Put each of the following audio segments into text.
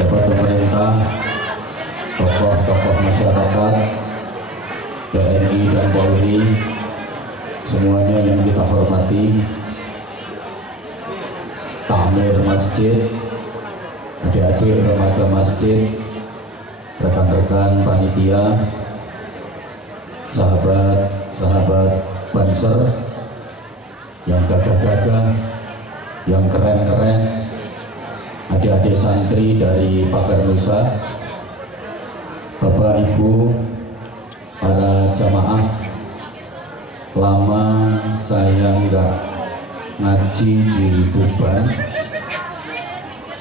pejabat pemerintah, tokoh-tokoh masyarakat, TNI dan Polri, semuanya yang kita hormati, tamir masjid, adik-adik remaja masjid, rekan-rekan panitia, sahabat-sahabat Banser yang gagah-gagah, yang keren-keren, adik-adik santri dari Pagar Nusa, Bapak Ibu, para jamaah. Lama saya nggak ngaji di Tuban.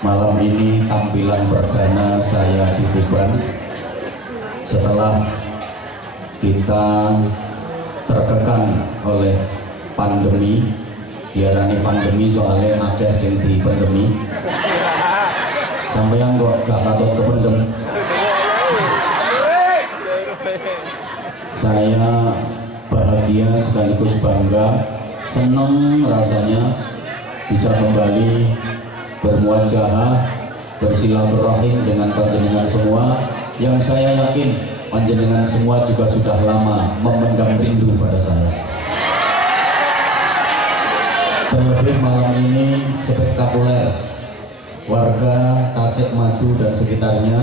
Malam ini tampilan perdana saya di Tuban setelah kita terkekang oleh pandemi. Diarani pandemi soalnya akeh sing di pandemi. Sampeyan kok gak patut kependem. Saya bahagia sekaligus bangga, senang rasanya bisa kembali bermuajahah, bersilaturahim dengan panjenengan semua, yang saya yakin panjenengan semua juga sudah lama memendam rindu pada saya. Terlebih malam ini spektakuler, warga Tasikmadu dan sekitarnya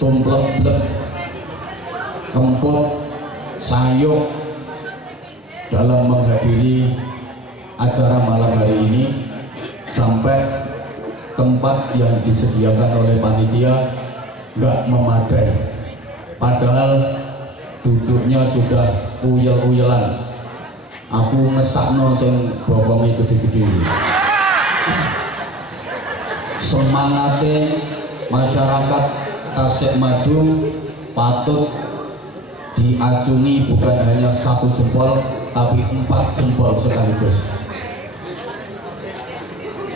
tumplek-blek, kemput, sayuk dalam menghadiri acara malam hari ini, sampai tempat yang disediakan oleh panitia nggak memadai, padahal duduknya sudah uyel-uyelan. Aku ngesakno sing bobonge gede-gede. Semangatnya masyarakat Tasikmadu patut diacungi, bukan hanya 1 jempol tapi 4 jempol sekaligus.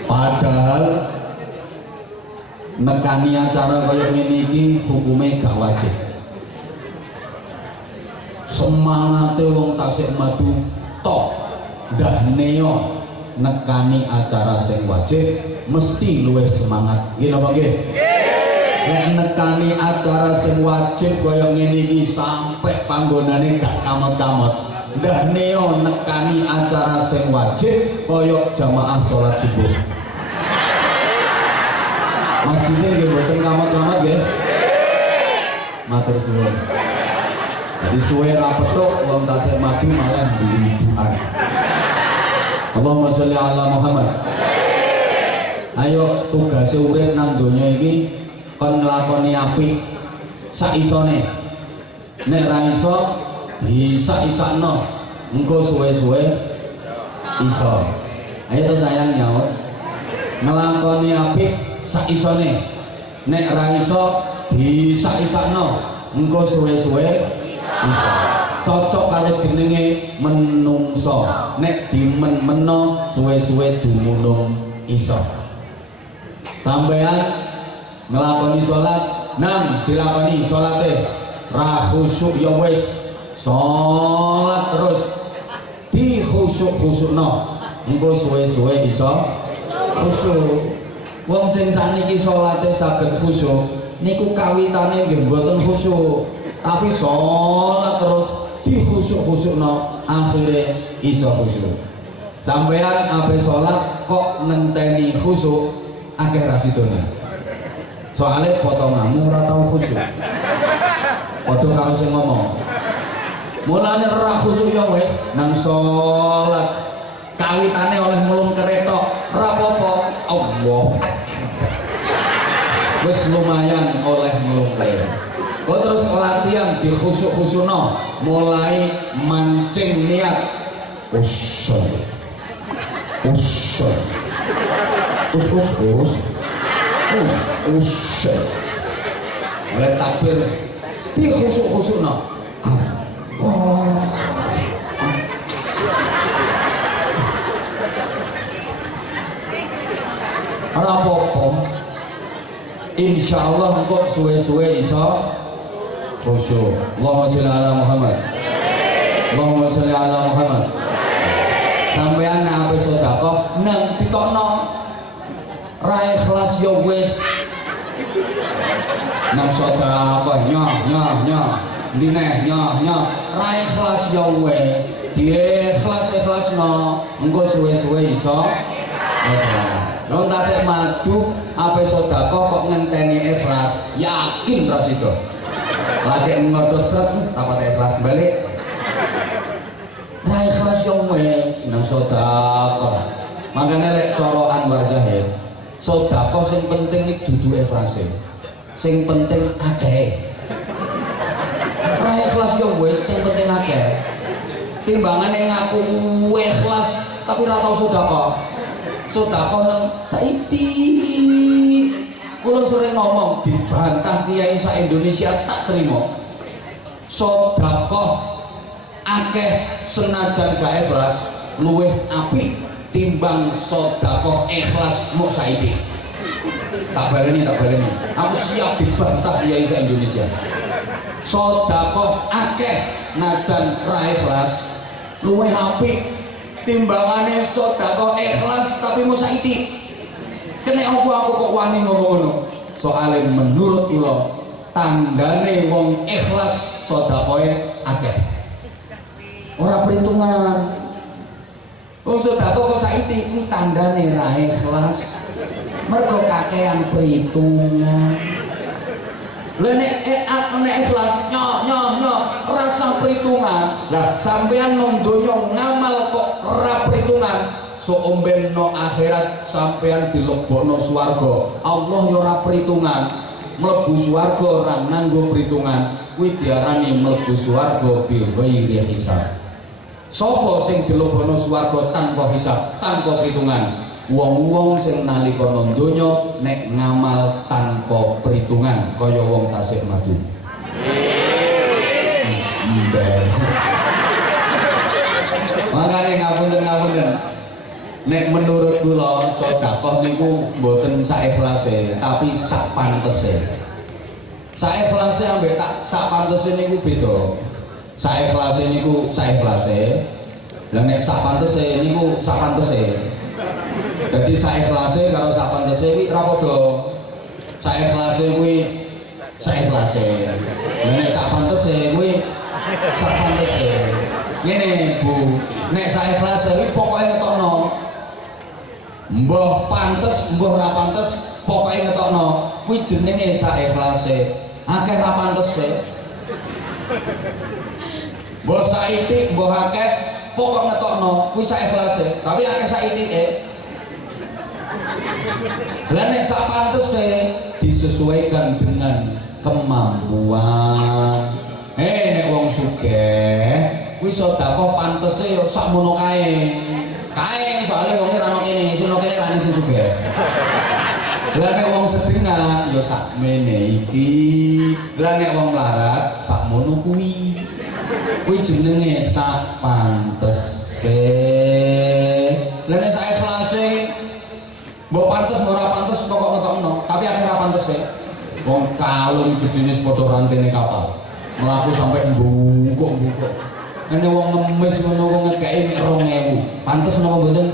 Padahal nekani acara kaya ngene iki hukume gak wajib. Semangate wong Tasikmadu tok ndah neo nekani acara sing wajib mesti luwih semangat. Nggih napa nggih? Nek nekani acara sing wajib kaya ngene iki sampai panggonane gak kamot-kamot, ndah neo nekani acara sing wajib kaya jamaah salat subuh. Masjidnya nggih mboten kamot-kamot nggih. Matur suwun. Jadi suwe ra petuk wong Tasikmadu malah dudukan. Allahumma sholli ala Muhammad. Ayo tugas urip nang donya iki kon nglakoni apik sak isone. Nek ra iso bisa-isakno, engko suwe-suwe iso. Ayo to sayang nyaut. Nglakoni apik sak isone. Nek ra iso bisa-isakno, engko suwe-suwe iso. Cocok karo jenenge menungso. Nek dimen-meno suwe-suwe dumunung iso. Sampeyan nglakoni salat, nang dilakoni salate ra khusyuk ya wis. Salat terus di khusyuk-khusyukno. Engko suwe-suwe iso khusyuk. Wong sing sakniki salate saged khusyuk niku kawitane nggih mboten khusyuk, tapi salat terus di khusyuk-khusyukno, akhire iso khusyuk. Sampeyan ape salat kok ngenteni khusyuk, akeh rasidone. Soale potonganmu ora tau khusyuk. Padha karo sing ngomong. Mulane ora khusyuk ya wis nang salat. Kawitane oleh mulung keretok, ora apa-apa. Allah. Wis lumayan oleh mulung keretok. Kok terus latihan di khusyuk-khusyukno, mulai mancing niat. Usul. Usul. Usul. Mulai takbir di khusyuk-khusyukno. Ora apa-apa. Insyaallah engko suwe-suwe iso khusyuk. Allahumma sholli ala Muhammad. Allahumma sholli ala Muhammad. Sampeyan nek ape sedekah nang ditokno ra ikhlas ya wis nang sedekah nyoh dineh nyoh ra ikhlas ya wis diikhlas-ikhlasno engko suwe-suwe iso lho tasik madu ape sedekah kok ngenteni ikhlas yakin ra sida lagi ngotos sret dapat ikhlas balik ra ikhlas ya wis nang sedekah makane lek cara Anwar Zahid sedekah sing penting iki dudu ikhlase sing penting akeh ra ikhlas yo wis sing penting akeh timbangane ngaku ikhlas tapi ra tau sedekah nang saiki kula sering ngomong dibantah kiai sak Indonesia tak terima sedekah akeh senajan gak ikhlas luwih apik timbang sedekah ikhlas muk saiki tak baleni aku siap dibantah kiai sak Indonesia sedekah akeh najan ra ikhlas luwih apik timbangane sedekah ikhlas tapi muk saiki kene aku kok wani ngomong ngono soalnya menurut kula tandane wong ikhlas sedekahe akeh ora perhitungan wong sedekah kok saiki kuwi tandane ra ikhlas mergo kakean perhitungan lha nek ikhlas nyoh rasa perhitungan lah sampean nang donya ngamal kok ora perhitungan so omben no akhirat sampean dilebokno swarga Allah yo ora perhitungan mlebu swarga ora nganggo perhitungan kuwi diarani mlebu swarga bi ghairi hisab sapa sing dilebokno swarga tanpa hisab tanpa perhitungan wong-wong sing nalika nang donya nek ngamal tanpa perhitungan kaya wong tasik madu makane ngapunten nek menurut kula sedekah niku mboten sak ikhlase tapi sak pantese. Sak ikhlase ambek tak sak pantese niku beda. Sak ikhlase niku sak ikhlase. Lah nek sak pantese niku sak pantese. Dadi sak ikhlase karo sak pantese kuwi ora padha. Sak ikhlase kuwi sak ikhlase. Lah nek sak pantese kuwi sak pantese. Ngene Bu, nek sak ikhlase kuwi pokoke ngetokno mbah pantes mbah ra pantes pokoke ngetokno kuwi jenenge sak ikhlase akeh ra pantese mbah saiki mbah akeh pokok ngetokno kuwi sak ikhlase tapi akeh saiki lah nek sak pantese disesuaikan dengan kemampuan nek wong sugih kuwi sedekah pantese yo sakmono kae soalnya wongnya rano kene sing kene rane sing sugih lah nek wong sedengah ya sak mene iki lah nek wong melarat sak mono kuwi jenenge sak pantese lah nek sak ikhlase mbok pantes ora pantes pokok ngetokno tapi akeh ra pantese wong kalung jedine padha rantene kapal mlaku sampai mbungkuk ane wong ngemis ngono wong ngekeki 2000 pantes napa mboten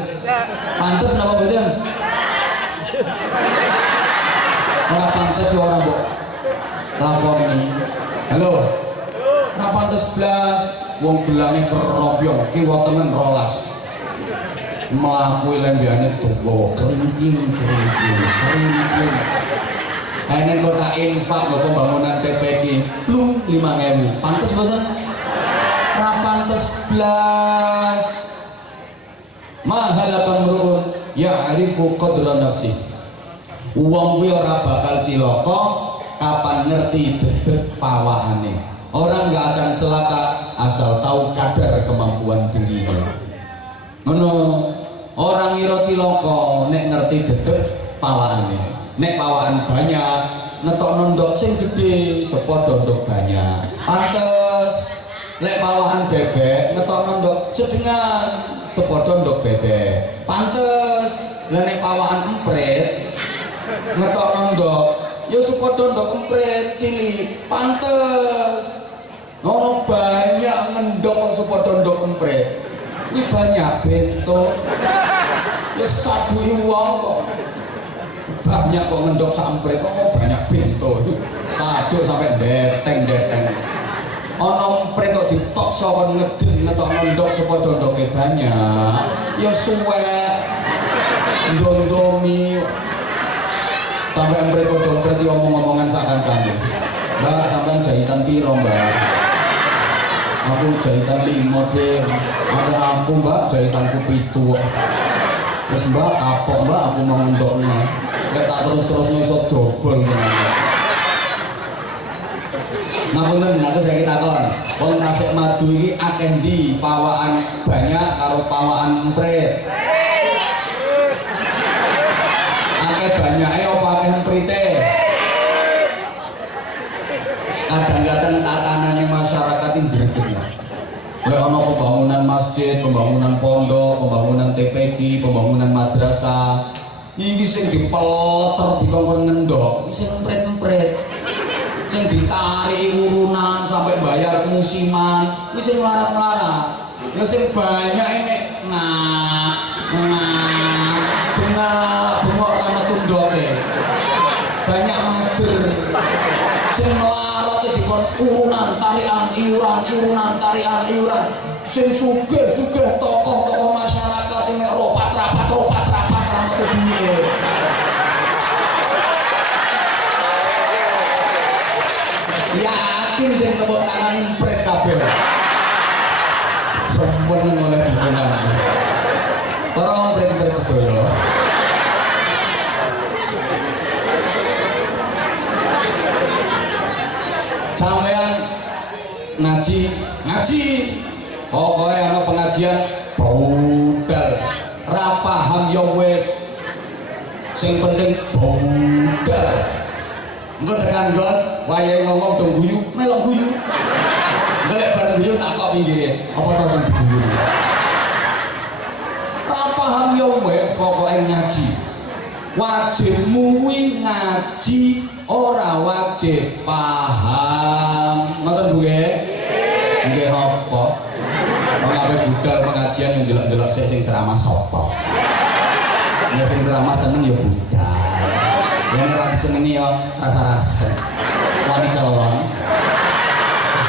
ora pantes yo ora mbok lakoni halo ora pantes blas wong gelange keropyong kiwa tengen 12 mlaku lembane dawa kringking ane kota infak lho pembangunan TPG plung 5000 pantes mboten rapantes blas mahalakan mruun ya'rifu qadra nafsi wong kuwi ora bakal cilaka kapan ngerti dedet pawakane orang nggak akan celaka asal tahu kadar kemampuan dirinya ngono orang ngira cilaka nek ngerti dedet pawakane nek pawakan banyak ngetokno ndok sing gedhe sepadha ndok banyak pantes lek pawahan bebek ngetokno ndok sedengan sepadha ndok bebek pantes nek pawahan empret ngetokno ndok ya sepadha ndok empret cilik pantes ngono banyak ngendok sepadha ndok empret iki banyak bento ya saduhi wong kok banyak kok ngendok sampret kok banyak bento satu sampai deteng ono mpret kok dipaksa kon ngedin ngetok ngendok sapa dondoke banyak ya suwek ndondomi sampai mpret kok dompet ngomong-ngomongan sakan-sakan mbak sampean jahitan piro mbak aku jahitan 5 deh ada aku mbak jahitanku 7 terus mbak kapok mbak aku mau ngondoknya gak tak terus-terusnya iso dobel ngapunten aku saya takon wong Tasik Madu iki akeh ndi pawaan banyak karo pawaan emprit akeh banyake apa akeh emprite kadang-kadang tatanane masyarakat ini jeregnya oleh ono pembangunan masjid, pembangunan pondok, pembangunan TPQ, pembangunan madrasah iki sing dipeleter dikongkon ngendok iki sing emprit-emprit sing ditarik urunan sampai bayar musiman ini sing melarat-melarat ya sing banyak ini bengok rama tundoke banyak majer sing melarat dikon urunan tarian iuran tarian iuran sing sugih tokoh-tokoh masyarakat ini ropat-rapat rama tundoke yakin sing tepuk tangan impret kabeh sempeneng oleh hubungan para impret sedaya sampean ngaji pokoknya ana pengajian budal ra paham ya wis sing penting budal engko tekan nggon wayahe ngomong dong guyu melok guyu golek bareng guyu tak kok pinggire apa to sing diguyu ra paham ya wis pokoke ngaji wajibmu kuwi ngaji ora wajib paham ngoten Bu nggih nggih apa mengawe budal pengajian yang delok-delok sing ceramah sapa nek sing ceramah seneng ya budal yang ora disenengi ya rasa-rasa wani celon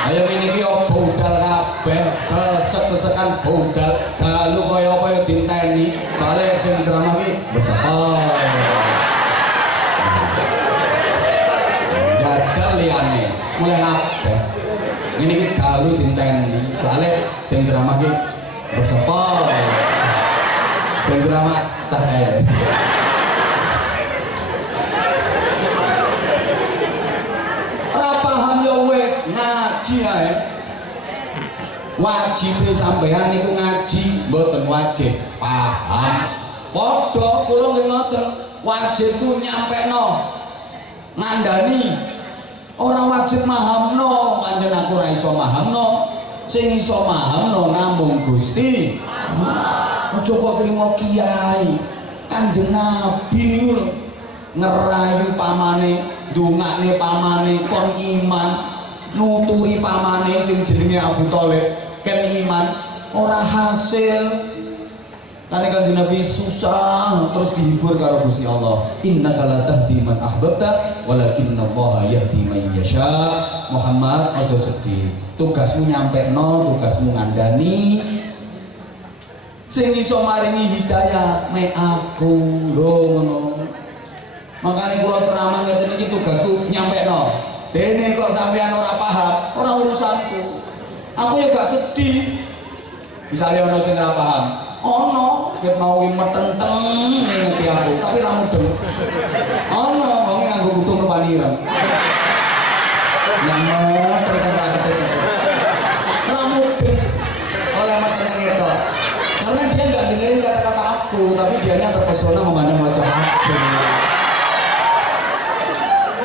ayo ngene iki budal kabeh sesek-sesekan budal dalu kaya apa ya dinteni soalnya sing ceramah iki bersapa jajal liyane mulai kabeh ngene iki dalu dinteni soalnya sing ceramah iki bersapa sing ceramah cah ngaji ae wajib sampean niku ngaji mboten wajib paham padha kula nggih ngoten wajib ku nyampekno ngandani ora wajib mahamno pancen aku ora iso mahamno sing iso mahamno namung Gusti aja kok trimo kiai Kanjeng Nabi ngerayu pamane ndongakne pamane kon iman nuturi pamane sing jenenge Abu Thalib ken iman ora hasil kane Kanjeng Nabi susah terus dihibur karo Gusti Allah innaka la tahdi man ahbabta walakinallaha yahdi man yasha Muhammad aja sedih tugasmu nyampekno tugasmu ngandani sing iso maringi hidayah mek aku lho ngono makane kula ceramah ngeten iki tugasku nyampekno dene kok sampean ora paham ora urusanku aku ya gak sedih misalnya ono sing ora paham ono ket mau metenteng ngerti aku tapi ra mudeng ono wong nganggo kutung rupani ireng nang metenteng ra ketemu ra mudeng oleh metenteng itu karena dia nggak dengerin kata-kata aku tapi dianya terpesona memandang wajah aku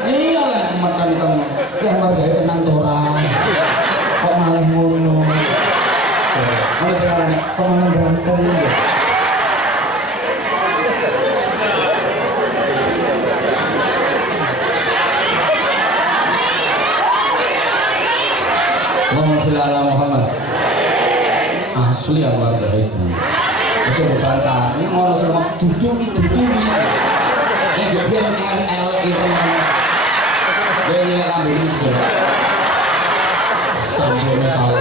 iyalah metenteng ya harus saya tenang orang kok malah ngono mana sekarang kok malah berantem Allahumma sholli ala Muhammad asli yang luar biasa itu bukan ini ngono sama duduk yo ben LL itu. Ben ya ambil itu. Sampai salah.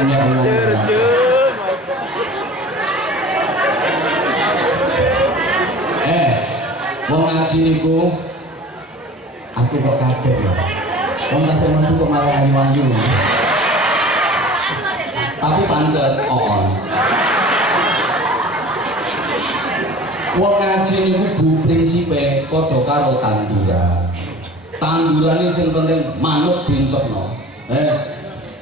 Ini wong ngaji niku aku kok kaget ya. Wong tasih mantu kok malah ayu-ayu. Tapi pancet on. Wong ngaji niku bu prinsipe padha karo tanduran. Tanduran iki sing penting manut dincokno.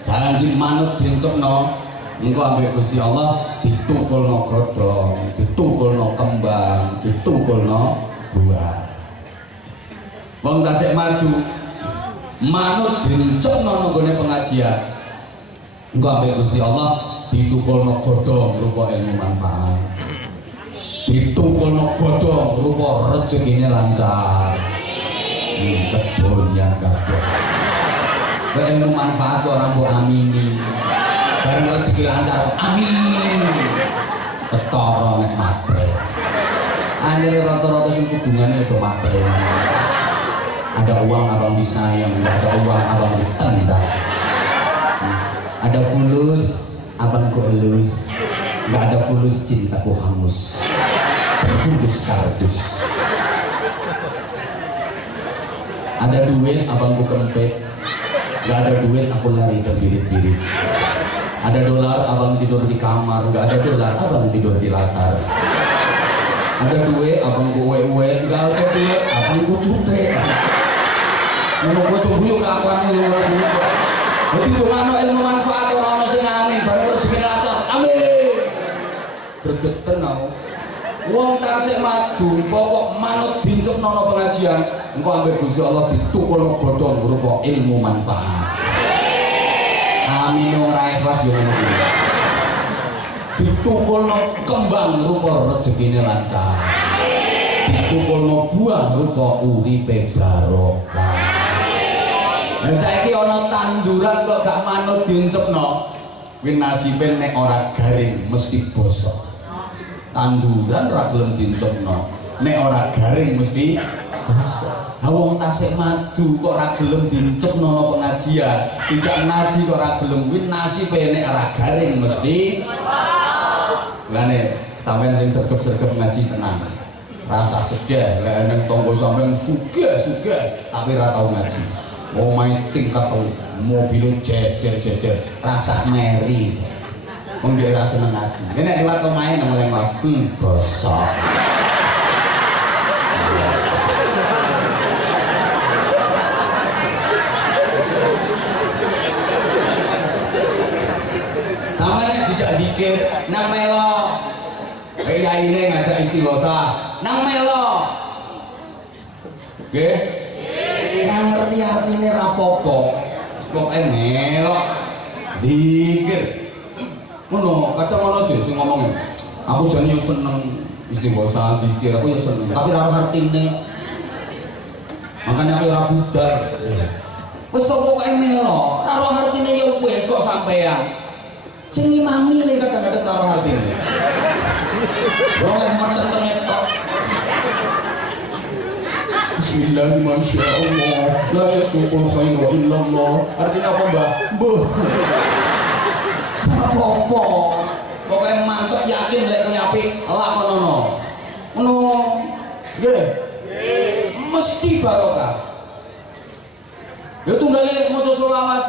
Jangan sing manut dincokno. Engko ambek Gusti Allah ditukulno godhong, ditukulno kembang, ditukulno buah. Wong tasik maju manut dincokno nang gone pengajian. Engko ambek Gusti Allah ditukulno godhong rupa ilmu manfaat. Ditukulno godhong rupa rezekine lancar. Kedonya kabeh. Ilmu manfaat ora mbok amini. Bareng rezeki lancar, amin. Ketara nek matre. Anjir rata-rata sing hubungane do matre. Ada uang abang disayang, ada uang abang ditendang. Ada fulus, abang ku elus. Enggak ada fulus, cintaku hangus. Terputus kardus. Ada duit, abang ku kempet. Enggak ada duit, aku lari terbirit-birit. Ada dolar, abang tidur di kamar. Enggak ada dolar, abang tidur di latar. Ada duit, abang ku uwe-uwe. Enggak ada duit, abang ku cute. Ngomong ku coba yuk kapan yuk. Jadi dongano ilmu manfaat orang sing amin, baru rezeki lancar. Amin. Bergeten aku. Wong tasik madu, pokok manut bincuk nono pengajian. Engko ambek Gusti Allah ditukulno godhong berupa ilmu manfaat. Amin ora ikhlas yo ngono kuwi. Ditukulno kembang rupa rezekine lancar. Ditukulno buah rupa uripe barokah. Lah saiki ana tanduran kok gak manut diuncepno. Kuwi nasibe nek ora garing mesti bosok. Tanduran ora gelem diuncepno. Nek ora garing mesti bosok. Lah wong tasik madu kok ora gelem diuncepno nang pengajian. Tidak ngaji kok ora gelem kuwi nasibe nek ora garing mesti bosok. Lah nek sampean sing sergep-sergep ngaji tenang. Rasa sedih lek nang tangga sampean sugih-sugih tapi ora tau ngaji. Mau main tingkat mobil jejer rasa meri mungkin rasa seneng ngaji ini lewat main nang oleh mas gosok sama ini jejak dikir nang melo kayak ini ngajak istighosa nang melo oke nggak ngerti artinya rapopo pokoknya melok dikir ngono kadang ngono aja sih ngomongin aku jadi yang seneng istighosa dikir aku yang seneng tapi raro artinya makanya aku raro budal wes kok pokoknya melok raro artinya ya wes kok sampean sing ngimami nih kadang-kadang raro artinya boleh mertentengnya tok Bismillah, Masya Allah la yasuqul khairu illallah. Artinya apa mbak? Mbah apa-apa pokoknya mantep yakin lek nyapi lakonono ngono nggih mesti barokah ya tunggale maca selawat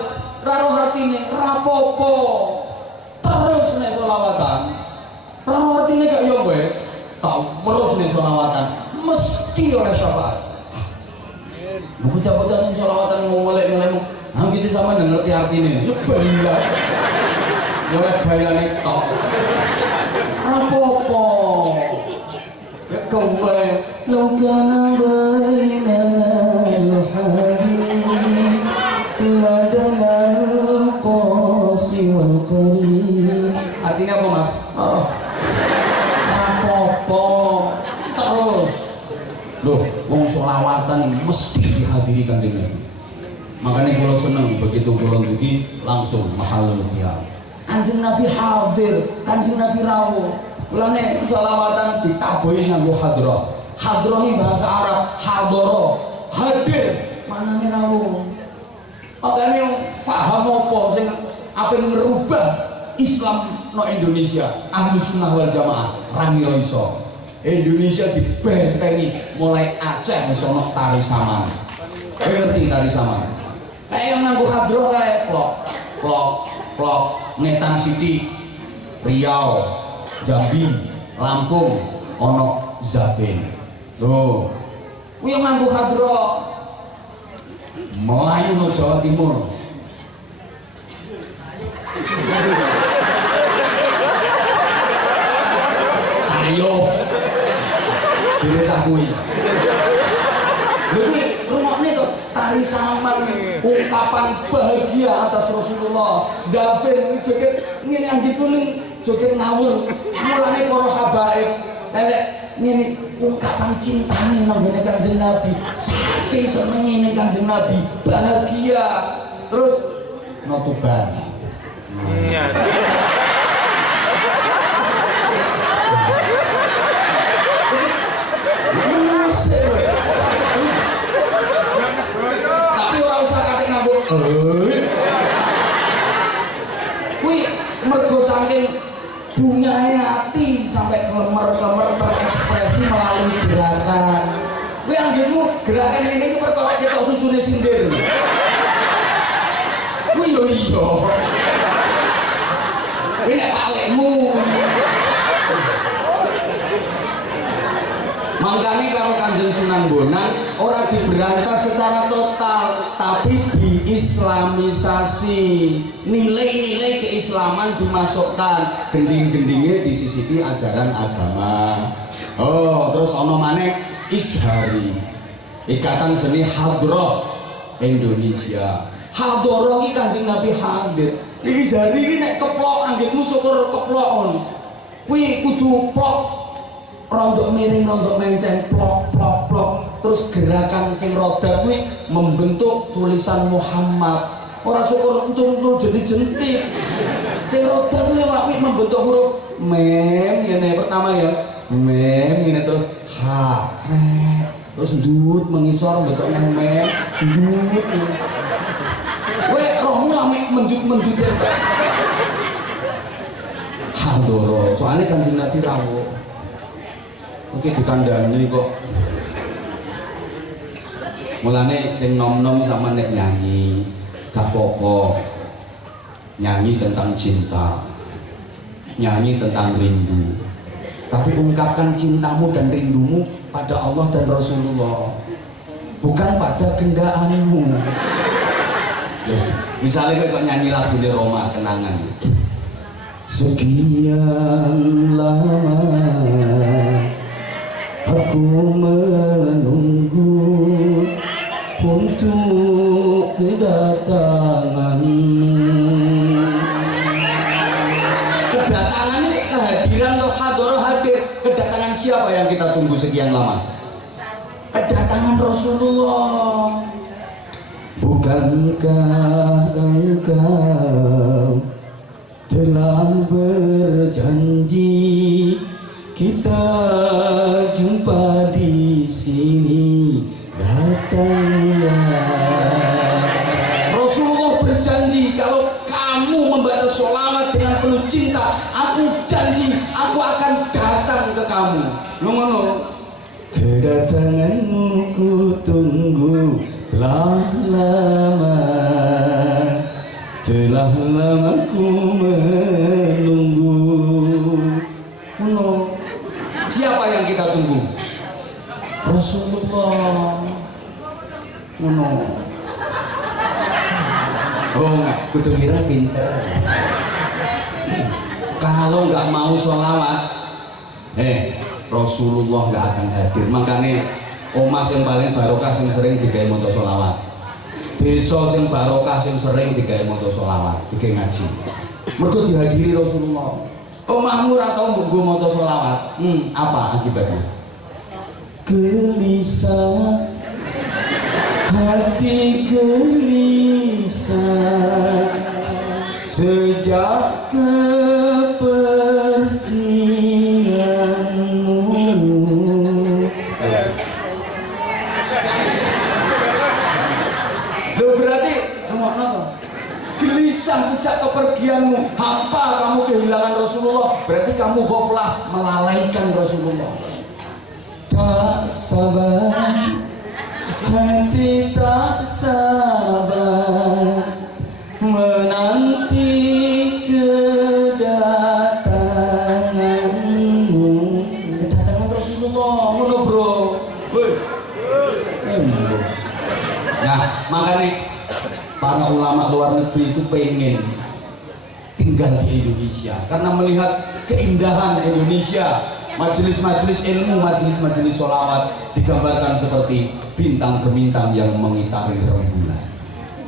karo artine rapopo terus nek selawatan karo artine gak yo wis tak terus nek selawatan mesti oleh syafaat. Bocah-bocah sing selawatan ngolek-ngolek nah gitu sama ngerti artine ya belas oleh gayane tok rapopo ya kowe logana bainana al-habib wadana al-qasi wal-qarib artinya apa mas? Rapopo terus loh wong selawatan mesti dihadiri Kanjeng Nabi makanya kalau seneng begitu kalau dugi langsung mahalul qiyam Kanjeng Nabi hadir Kanjeng Nabi rawuh Mulane selawatan ditabuhi nganggo hadroh. Hadroh ini bahasa Arab, hadoro, hadir, manane rawuh. Makane paham apa sing ape ngerubah Islam no Indonesia, Ahlus Sunnah wal Jamaah, rami iso. Indonesia dibentengi mulai Aceh wis ana tari saman. Kowe ngerti tari saman? Yang nganggo hadroh kae plok, plok, plok, Ngetan Siti, Riau, Jambi, Lampung, ono Zafin. Loh, kuwi yang nganggo hadroh Melayu no Jawa Timur. Ayo, jadi cah kuwi. Lha kuwi rungokne kok tari saman ungkapan bahagia atas Rasulullah. Zafin joget ngene anggi kuning joget ngawur. Mulane para habaib nek ngene ungkapan cintane nang ngene Kanjeng Nabi. Saking senenge ning Kanjeng Nabi, bahagia. Terus notuban. Iya. Tapi ora usah kate nganggo kuwi mergo saking bungane ati sampai klemer-klemer berekspresi melalui gerakan. Kuwi anggitmu gerakan ini iki perkara ketok susune sindir. Kuwi yo iya. Kuwi nek palekmu. Mangkane karo Kanjeng Sunan Bonang ora diberantas secara total, tapi diislamisasi. Nilai-nilai keislaman dimasukkan, gending-gendingnya disisipi ajaran agama. Oh, terus ono maneh Ishari, Ikatan Seni Hadroh Indonesia. Hadroh iki Kanjeng Nabi hadir. Ishari iki nek keplok anggitmu syukur keplokon. Kuwi kudu plok rondok miring, rondok menceng, plok, plok, plok. Terus gerakan sing roda kuwi membentuk tulisan Muhammad. Ora syukur entul-entul jeli-jeli. Sing roda kuwi membentuk huruf mem ngene pertama ya. Mem ngene terus ha, terus ndut mengisor bentuk nang mem, ndut. Kowe rohmu lame mendut-mendut ya. Hadoro, soalnya Kanjeng Nabi rawuh. Oke dikandani kok. Mulane sing nom-nom sama nek nyanyi gak apa-apa. Nyanyi tentang cinta, nyanyi tentang rindu, tapi ungkapkan cintamu dan rindumu pada Allah dan Rasulullah, bukan pada kendaraanmu. Misalnya kok nyanyi lagu di Roma kenangan, sekian lama aku menunggu untuk kedatanganmu. Kedatangan ini kehadiran atau hadroh hadir. Kedatangan siapa yang kita tunggu sekian lama? Kedatangan Rasulullah. Bukankah engkau telah berjanji kita jumpa di sini, datanglah. Rasulullah berjanji kalau kamu membaca sholawat dengan penuh cinta, aku janji aku akan datang ke kamu. Ngono. Kedatanganmu ku tunggu telah lama ku menunggu. Ngono. Siapa yang kita tunggu? Rasulullah. Ngono. Oh, kudu kira pinter. Kalau nggak mau sholawat, Rasulullah nggak akan hadir. Makanya omah yang paling barokah yang sering digawe maca sholawat. Desa yang barokah yang sering digawe maca sholawat, digawe ngaji. Mergo dihadiri Rasulullah. Omahmu ora tau mbok maca sholawat. Apa akibatnya? Gelisah, hati gelisah sejak kepergian Loh berarti ngomongno to. Gelisah sejak kepergianmu, hampa kamu kehilangan Rasulullah, berarti kamu ghaflah, melalaikan Rasulullah. Tak sabar, hati tak sabar menanti kedatanganmu. Kedatangan Rasulullah, ngono bro. Nah, makanya para ulama luar negeri itu pengen tinggal di Indonesia karena melihat keindahan Indonesia. Majelis-majelis ilmu, majelis-majelis sholawat digambarkan seperti bintang gemintang yang mengitari rembulan.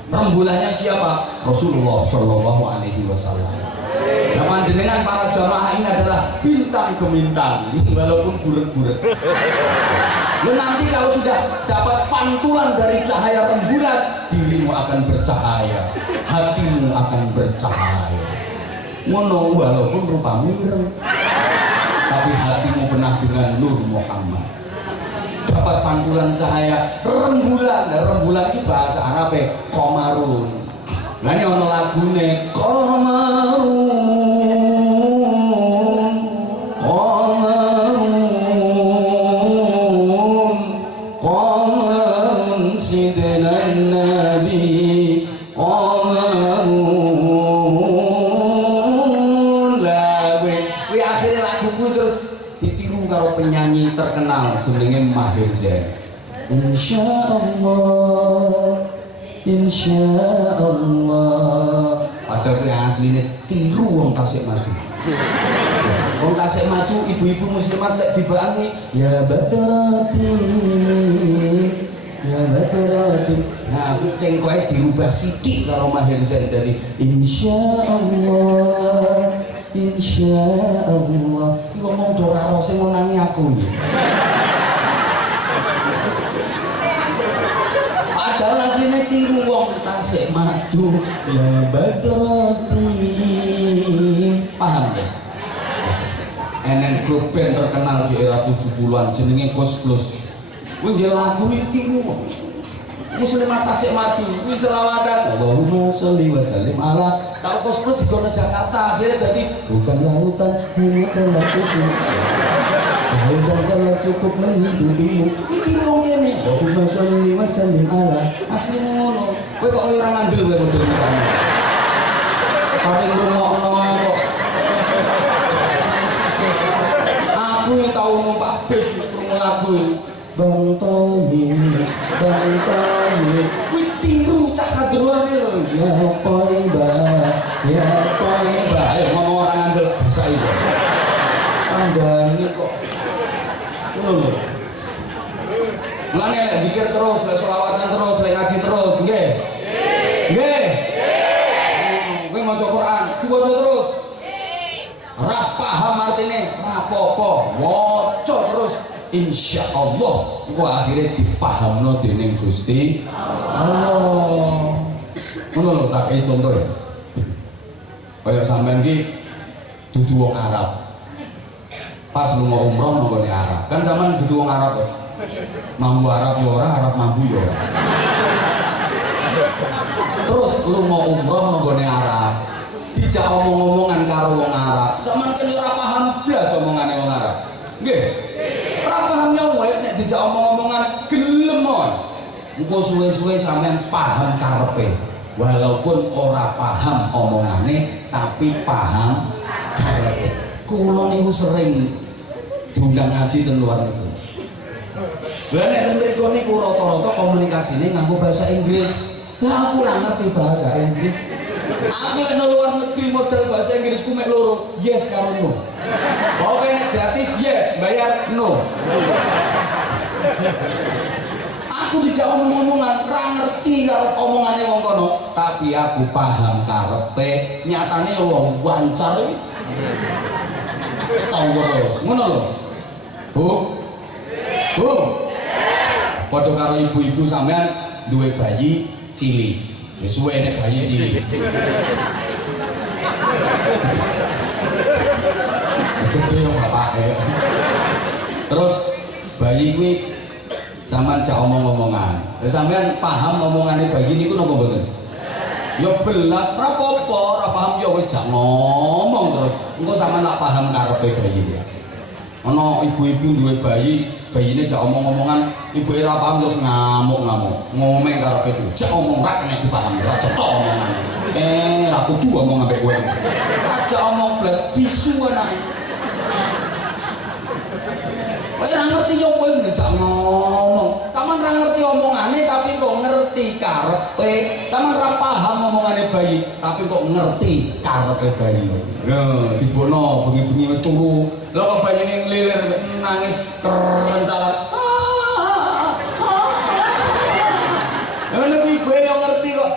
Rembulannya siapa? Rasulullah Shallallahu Alaihi Wasallam. Nah, panjenengan para jamaah ini adalah bintang gemintang, walaupun burek-burek. Lo nanti kalau sudah dapat pantulan dari cahaya rembulan, dirimu akan bercahaya, hatimu akan bercahaya. Ngono walaupun rupamu ireng, tapi hatimu penuh dengan Nur Muhammad. Dapat pantulan cahaya rembulan. Dan rembulan itu bahasa Arabnya Qamarun. Nah ini ono lagune Qamarun, Qamarun, Qamarun Sidna Nabi Qamarun. Lah kuwi akhirnya laguku terus ditiru karo penyanyi terkenal jenenge Maher Zain. Insyaallah, insyaallah. Padahal kuwi asline tiru wong Tasik Madu. Wong Tasik Madu ibu-ibu muslimat lek dibani ya Badrati, ya Badrati. Nah, kuwi cengkoke dirubah sithik karo Maher Zain dari insyaallah, insyaallah. Iki ngomong do ora sing ngenani aku iki. Padahal asline tiru wong Tasik Madu ya Badrati. Paham ya? Enen grup band terkenal di era 70-an jenenge Kos Plus. Kuwi nggih lagu iki tiru wong Muslimat Tasik Madu, kuwi selawatan Allahumma sholli wa sallim ala. Kalau Kos Plus digono Jakarta akhirnya dadi bukan lautan hanya telah susu. Lautan telah cukup menghidupimu. Iki wong kene Allahumma sholli wa sallim ala. Asline ngono. Kowe kok ora ngandel kowe model iki. Kane ngrungokno kok. Aku tau numpak bis krungu lagu Bang Tommy, Bang Tommy, kuwi tiru cah kadruane lho. Ya Toiba, ya Toiba. Ayo ngomong orang ngandel bisa itu. Tanggane kok. Ngono lho. Mulane lek zikir terus, lek selawatan terus, lek ngaji terus, nggih. Nggih. Kowe maca Quran, diwaca terus. Ra paham artine, ra apa-apa, waca terus. Insyaallah iku akhirnya dipahamno dening Gusti Allah. Ngono lho tak kei contoh ya. Kaya sampean iki dudu wong Arab. Pas lunga umroh nang gone Arab. Kan sampean dudu wong Arab ya. Mambu Arab ya ora, Arab mambu ya ora. Terus lunga umroh nang gone Arab. Dijak omong-omongan karo wong Arab. Sampean kan ora paham blas omongane wong Arab. Nggih. Pahamnya wes nek dijak omong-omongan gelem mon. Engko suwe-suwe sampean paham karepe. Walaupun ora paham omongane tapi paham karepe. Kula niku sering diundang ngaji teng luar negeri. Lah nek teng mriku niku rata-rata komunikasine nganggo bahasa Inggris. Lah aku ora ngerti bahasa Inggris. Aku nek nang luar negeri modal bahasa Inggrisku mek loro, yes karo no. Oke nek gratis yes, bayar no. Aku dijak omong-omongan, ra ngerti karo omongane wong kono, tapi aku paham karepe. Nyatane wong wancar iki. Tau terus, ngono lho. Bu. Bu. Padha karo ibu-ibu sampean duwe bayi cilik. Wis suwe nek bayi cilik. Gede yo bapake. Terus bayi kuwi Sampeyan jak omong-omongan. Lah sampeyan paham omongane bayi niku napa mboten? Ya belas ora apa-apa, ora paham ya wis jak ngomong terus. Engko sampeyan tak paham karepe bayi iki. Ana ibu-ibu duwe bayi, bayine jak omong-omongan, ibuke ora paham terus ngamuk-ngamuk. Ngomong karepe itu, jak omong ra kena dipahami, ora cetok omongan. Ra kudu ngomong ambek kowe. Aja omong blas bisu anake. Kowe ora ngerti yo kowe ngejak ngomong. Taman ora ngerti omongane tapi kok ngerti karepe. Taman ora paham omongane bayi tapi kok ngerti karepe bayi. Lho, dibono bengi-bengi wis turu. Lah kok bayine nglilir nangis kerencalan. Lah nek ibu yo ngerti kok.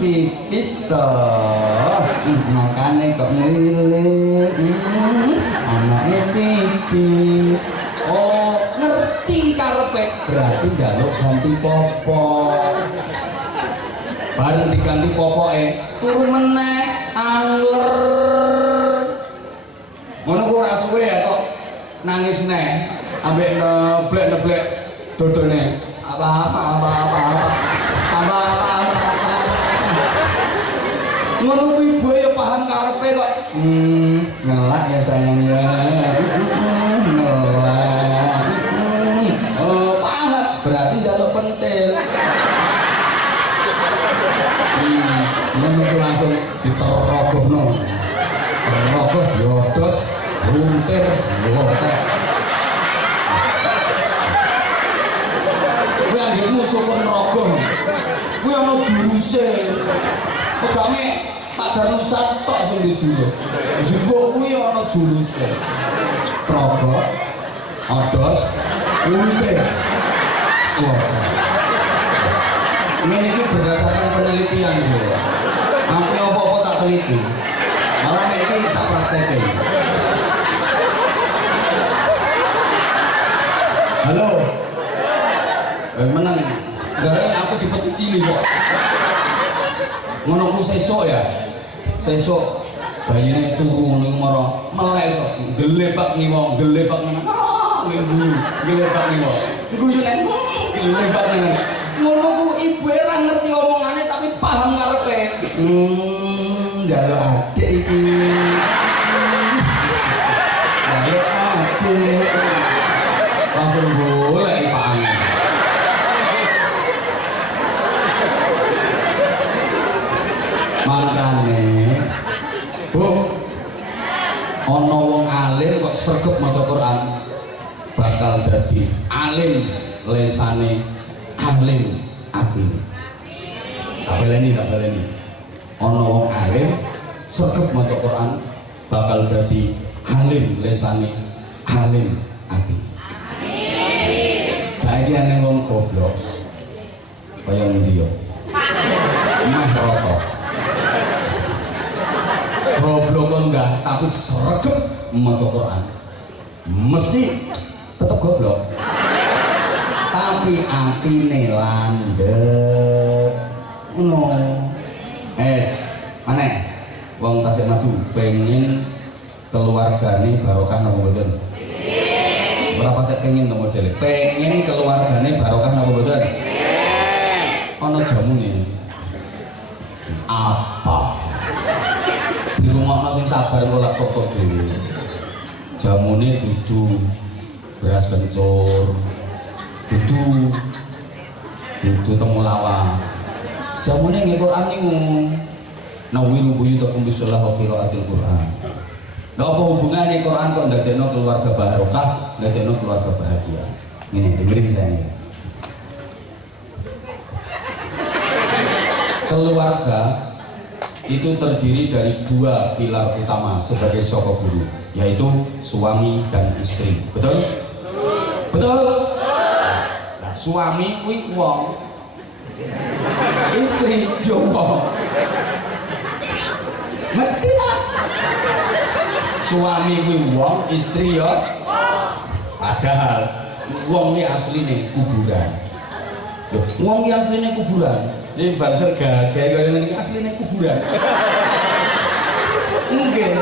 Pipis to. Makane kok nglilir. Anake pipis. Oh, ngerti karepe berarti njaluk ganti popok. Bareng diganti popoke, turu meneh angler. Ngono ku ora suwe ya kok nangis neh ambek neblek-neblek dodone. Apa. Ngono ku ibu ya paham karepe kok. Ngelak ya sayang ya. Ngelak. Oh, paham berarti jaluk pentil. Ngono ku langsung diterogohno. Terogoh yodos luntir wotek. Kuwi anggitmu syukur nerogoh. Kuwi ana juruse. Pegame Pak Darnusa tok sing dijuluk. Njupuk kuwi ana juruse. Trogo, odos, luntir. Ini berdasarkan penelitian ya. Nanti apa-apa tak teliti. Malah nek iki sak prakteke. Halo. Menang. Gara aku dipecicili kok. Ngono ku sesuk ya. Sesuk bayine turu ning mara melek kok. Gelepak ngiwong, gelepak nang. Gelepak ngiwong. Guyune gelepak nang. Ngono ku ibuke ora ngerti omongane tapi paham karepe. Njaluk adik iki. Njaluk adik. Langsung golek paham. Makane Bu ana wong alim kok sregep maca Quran bakal dadi alim lesane alim ati. Tak baleni. Ana wong alim sregep maca Quran bakal dadi alim lesane alim ati. Saiki ana wong goblok kaya ngendi yo. Mah rata. Goblok enggak, tapi sregep maca Quran. Mesti tetep goblok. Tapi atine landhep. Ngono. Aneh. Wong Tasikmalaya pengen keluargane barokah napa mboten? Berapa tek pengen to modele? Pengen keluargane barokah napa mboten? Ana jamune. Apa? Di rumah sing sabar kok lak tok dhewe. Jamune dudu beras kencur. Dudu temulawak. Jamune nggih Quran niku. Nawiru buyutakum bisalah wa qiraatil Quran. Lha apa hubungane Quran kok ndadekno keluarga barokah, ndadekno keluarga bahagia? Ngene dengerin saya. Keluarga itu terdiri dari dua pilar utama sebagai sokok guru, yaitu suami dan istri. Betul? Betul? Nah, suami kuwi wong, istri yo wong. Mesti tak? Suami kuwi wong, istri yo. Padahal wong iki asline kuburan. Loh, wong iki asline kuburan. Ini banser gagah kaya ngene iki asline kuburan. Mungkin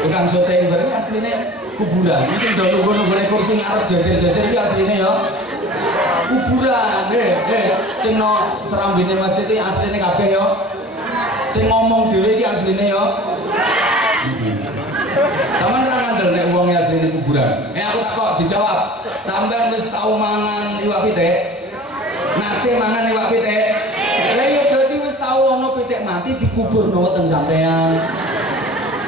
tukang syuting bareng asline kuburan. Iki sing do nunggu-nunggune kursi ngarep jajar-jajar iki asline ya kuburan. Sing no serambine masjid iki asline kabeh ya. Sing ngomong dhewe iki asline ya. Sampeyan ra ngandel nek wong asline kuburan. Aku tak kok dijawab. Sampeyan wis tau mangan iwak pitik? Nate mangan iwak pitik? Lah ya berarti wis tau ana pitik mati dikuburno weteng sampean.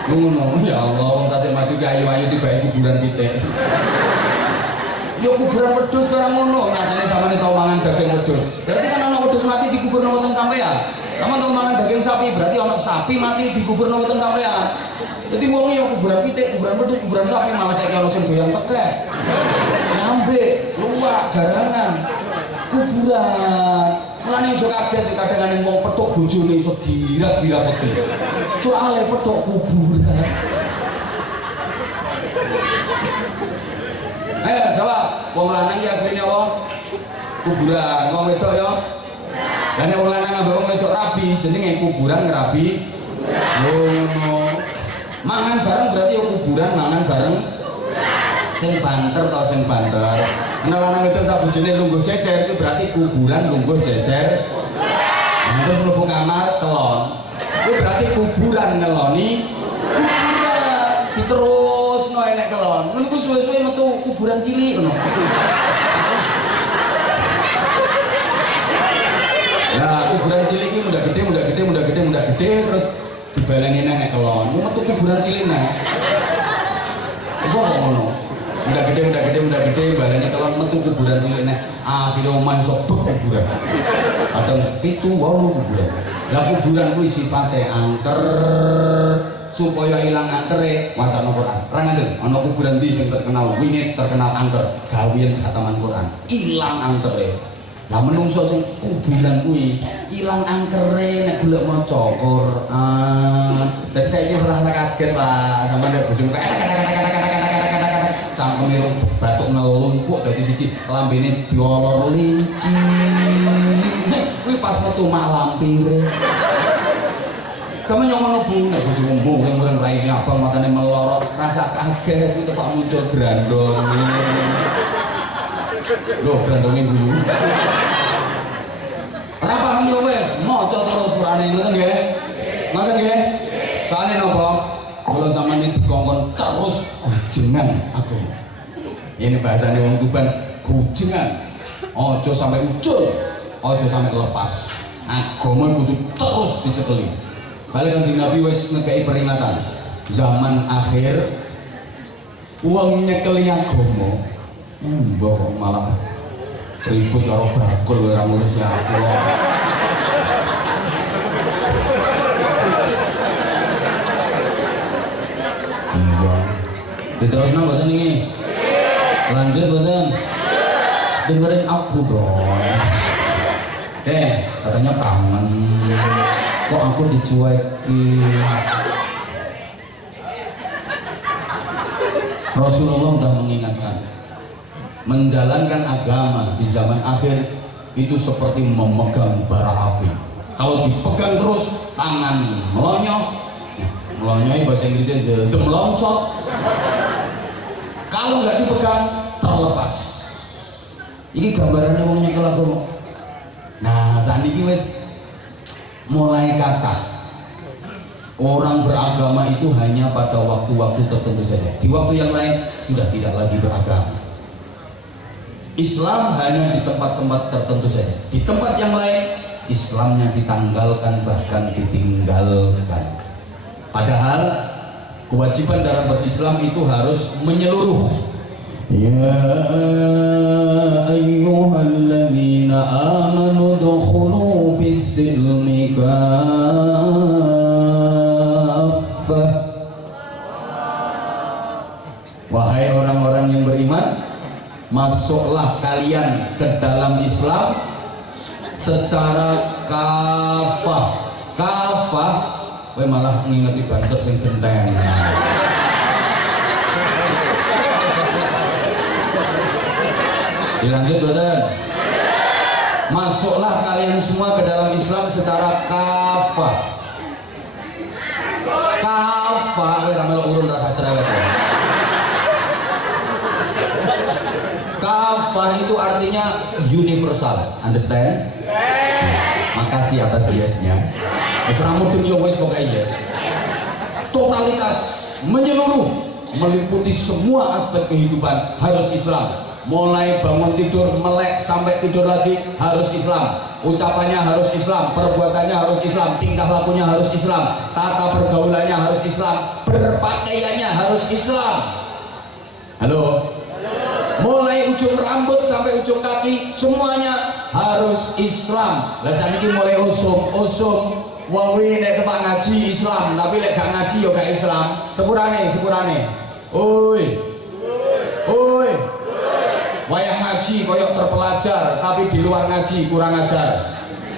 Ngono. Ya Allah, wong tasik mati ki ayu-ayu tibae kuburan pitik. Yo kuburan wedhus ora ngono. Rasane sampeyan tau mangan daging wedhus. Berarti kan ana wedhus mati dikuburno weteng sampean. Sampeyan tau mangan daging sapi, berarti ana sapi mati dikuburno weteng sampean. Dadi wong yo kuburan pitik, kuburan wedhus, kuburan sapi, malah saiki ana sing doyan tekek. Nyambe, luwak, garangan. Kuburan. Mulane aja kaget kadang-kadang wong petuk bojone iso gira-gira peti. Soale petuk kuburan. Ayo jawab, wong lanang ki asline apa? Kuburan. Wong wedok ya? Lah nek wong lanang ambek wong wedok rabi, jenenge kuburan ngrabi. Ngono. Mangan bareng berarti ya kuburan, mangan bareng. Sing banter to sing banter. Nek lanang wedok sabujine lungguh jejer itu berarti kuburan lungguh jejer. Terus mlebu kamar kelon. Itu berarti kuburan ngeloni. Diterusno enek kelon. Ngono ku suwe-suwe metu kuburan cilik ngono. Nah, kuburan cilik iki mundak gede terus dibaleni nek kelon. Metu kuburan cilik neh. Iku kok ngono. Udah gede, baleni kelon metu kuburan cilik neh. Akhire oman sobek kuburan. Kadang 7, 8 kuburan. Lah kuburan kuwi sifate angker. Supaya ilang angkere wacana Quran. Ra ngandel ana kuburan ndi sing terkenal wingit terkenal angker, gawean khataman Quran. Ilang angkere. Lah menungso sing kuburan kuwi ilang angkere nek gelek maca Quran. Dadi saiki ora kaget, Pak. Sampeyan nek bojomu cangkeme batuk ngelumpuk dadi siji, lambene diolor linci. Kuwi pas metu mak lampire. Kamu yang mana bu, nek bojomu mbung sing mrene raine abang matane melorot, rasa kaget kuwi tepak muncul grandong. Lho, grandonge guyu. Ora paham yo wis, maca terus Qur'ane ngoten nggih. Ngoten nggih. Soale napa? Kula sampeyan dikongkon terus gujengan aku. Ini bahasane wong Tuban, gujengan. Aja sampai ucul, aja sampai lepas. Agama kudu terus dicekeli. Balik Kanjeng Nabi wis ngekei peringatan. Zaman akhir wong nyekeli agama, mbok malah ribut karo bakul ora ngurus ya aku. Iya. Diterusno mboten iki? Lanjut mboten? Dengerin aku dong. Katanya kangen. Kok aku dicuekin? Rasulullah sudah mengingatkan, menjalankan agama di zaman akhir itu seperti memegang bara api. Kalau dipegang terus tangan melonyok, melonyok bahasa Inggrisnya meloncot. Kalau nggak dipegang terlepas. Ini gambarannya wong nyekel agama. Nah, saat ini wis mulai kata orang beragama itu hanya pada waktu-waktu tertentu saja. Di waktu yang lain sudah tidak lagi beragama. Islam hanya di tempat-tempat tertentu saja. Di tempat yang lain Islamnya ditanggalkan bahkan ditinggalkan. Padahal kewajiban dalam berislam itu harus menyeluruh. Ya ayyuhalladzina amanu dukhulu fis silmi kaffah. Wahai orang-orang yang beriman, masuklah kalian ke dalam Islam secara kafah. Kafah, kowe malah ngingeti banser sing genteng. Dilanjut boten? Masuklah kalian semua ke dalam Islam secara kafah. Kafah Kafah ora melok urun rasa cerewet. Kafah itu artinya universal, understand? Makasih atas yes-nya. Wis ra mudeng yo wis pokoke yes. Totalitas, menyeluruh, meliputi semua aspek kehidupan harus Islam. Mulai bangun tidur, melek sampai tidur lagi harus Islam. Ucapannya harus Islam, perbuatannya harus Islam, tingkah lakunya harus Islam, tata pergaulannya harus Islam, berpakaiannya harus Islam. Halo? Mulai ujung rambut sampai ujung kaki semuanya harus Islam. Lah saniki mulai usum wong kuwi nek tempat ngaji Islam, tapi lek gak ngaji yo gak Islam. Sepurane. Oi. Wayang ngaji koyok terpelajar, tapi di luar ngaji kurang ajar.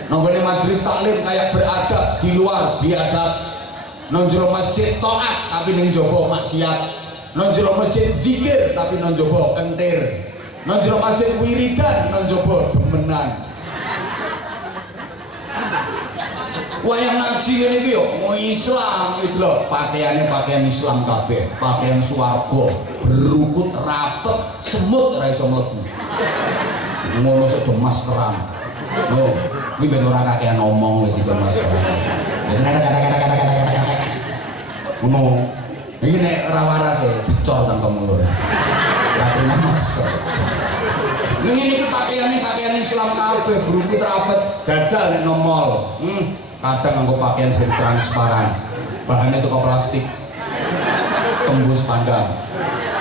Nonggone majelis taklim kayak beradab, di luar biadab. Nang jero masjid taat, tapi ning jaba maksiat. Nang jero masjid zikir, tapi nang jaba kentir. Nang jero masjid wiridan, nang jaba demenan. Wayang ngaji ngene iki yo mau Islam iki lho, pakaiane pakaian Islam kabeh, pakaian swarga, berukut rapet, semut ora iso mlebu. Ngono sedo maskeran. Lho, iki ben ora kakean ngomong iki kon maskeran. Wis kata-kata. Ngomong. Iki nek ora waras e dicor cangkemmu lho. Lah punya masker. Ngene iki pakaian Islam kabeh, berukut rapet, jajal nek nang mall. Kadang nganggo pakaian sing transparan, bahannya toko plastik, tembus pandang.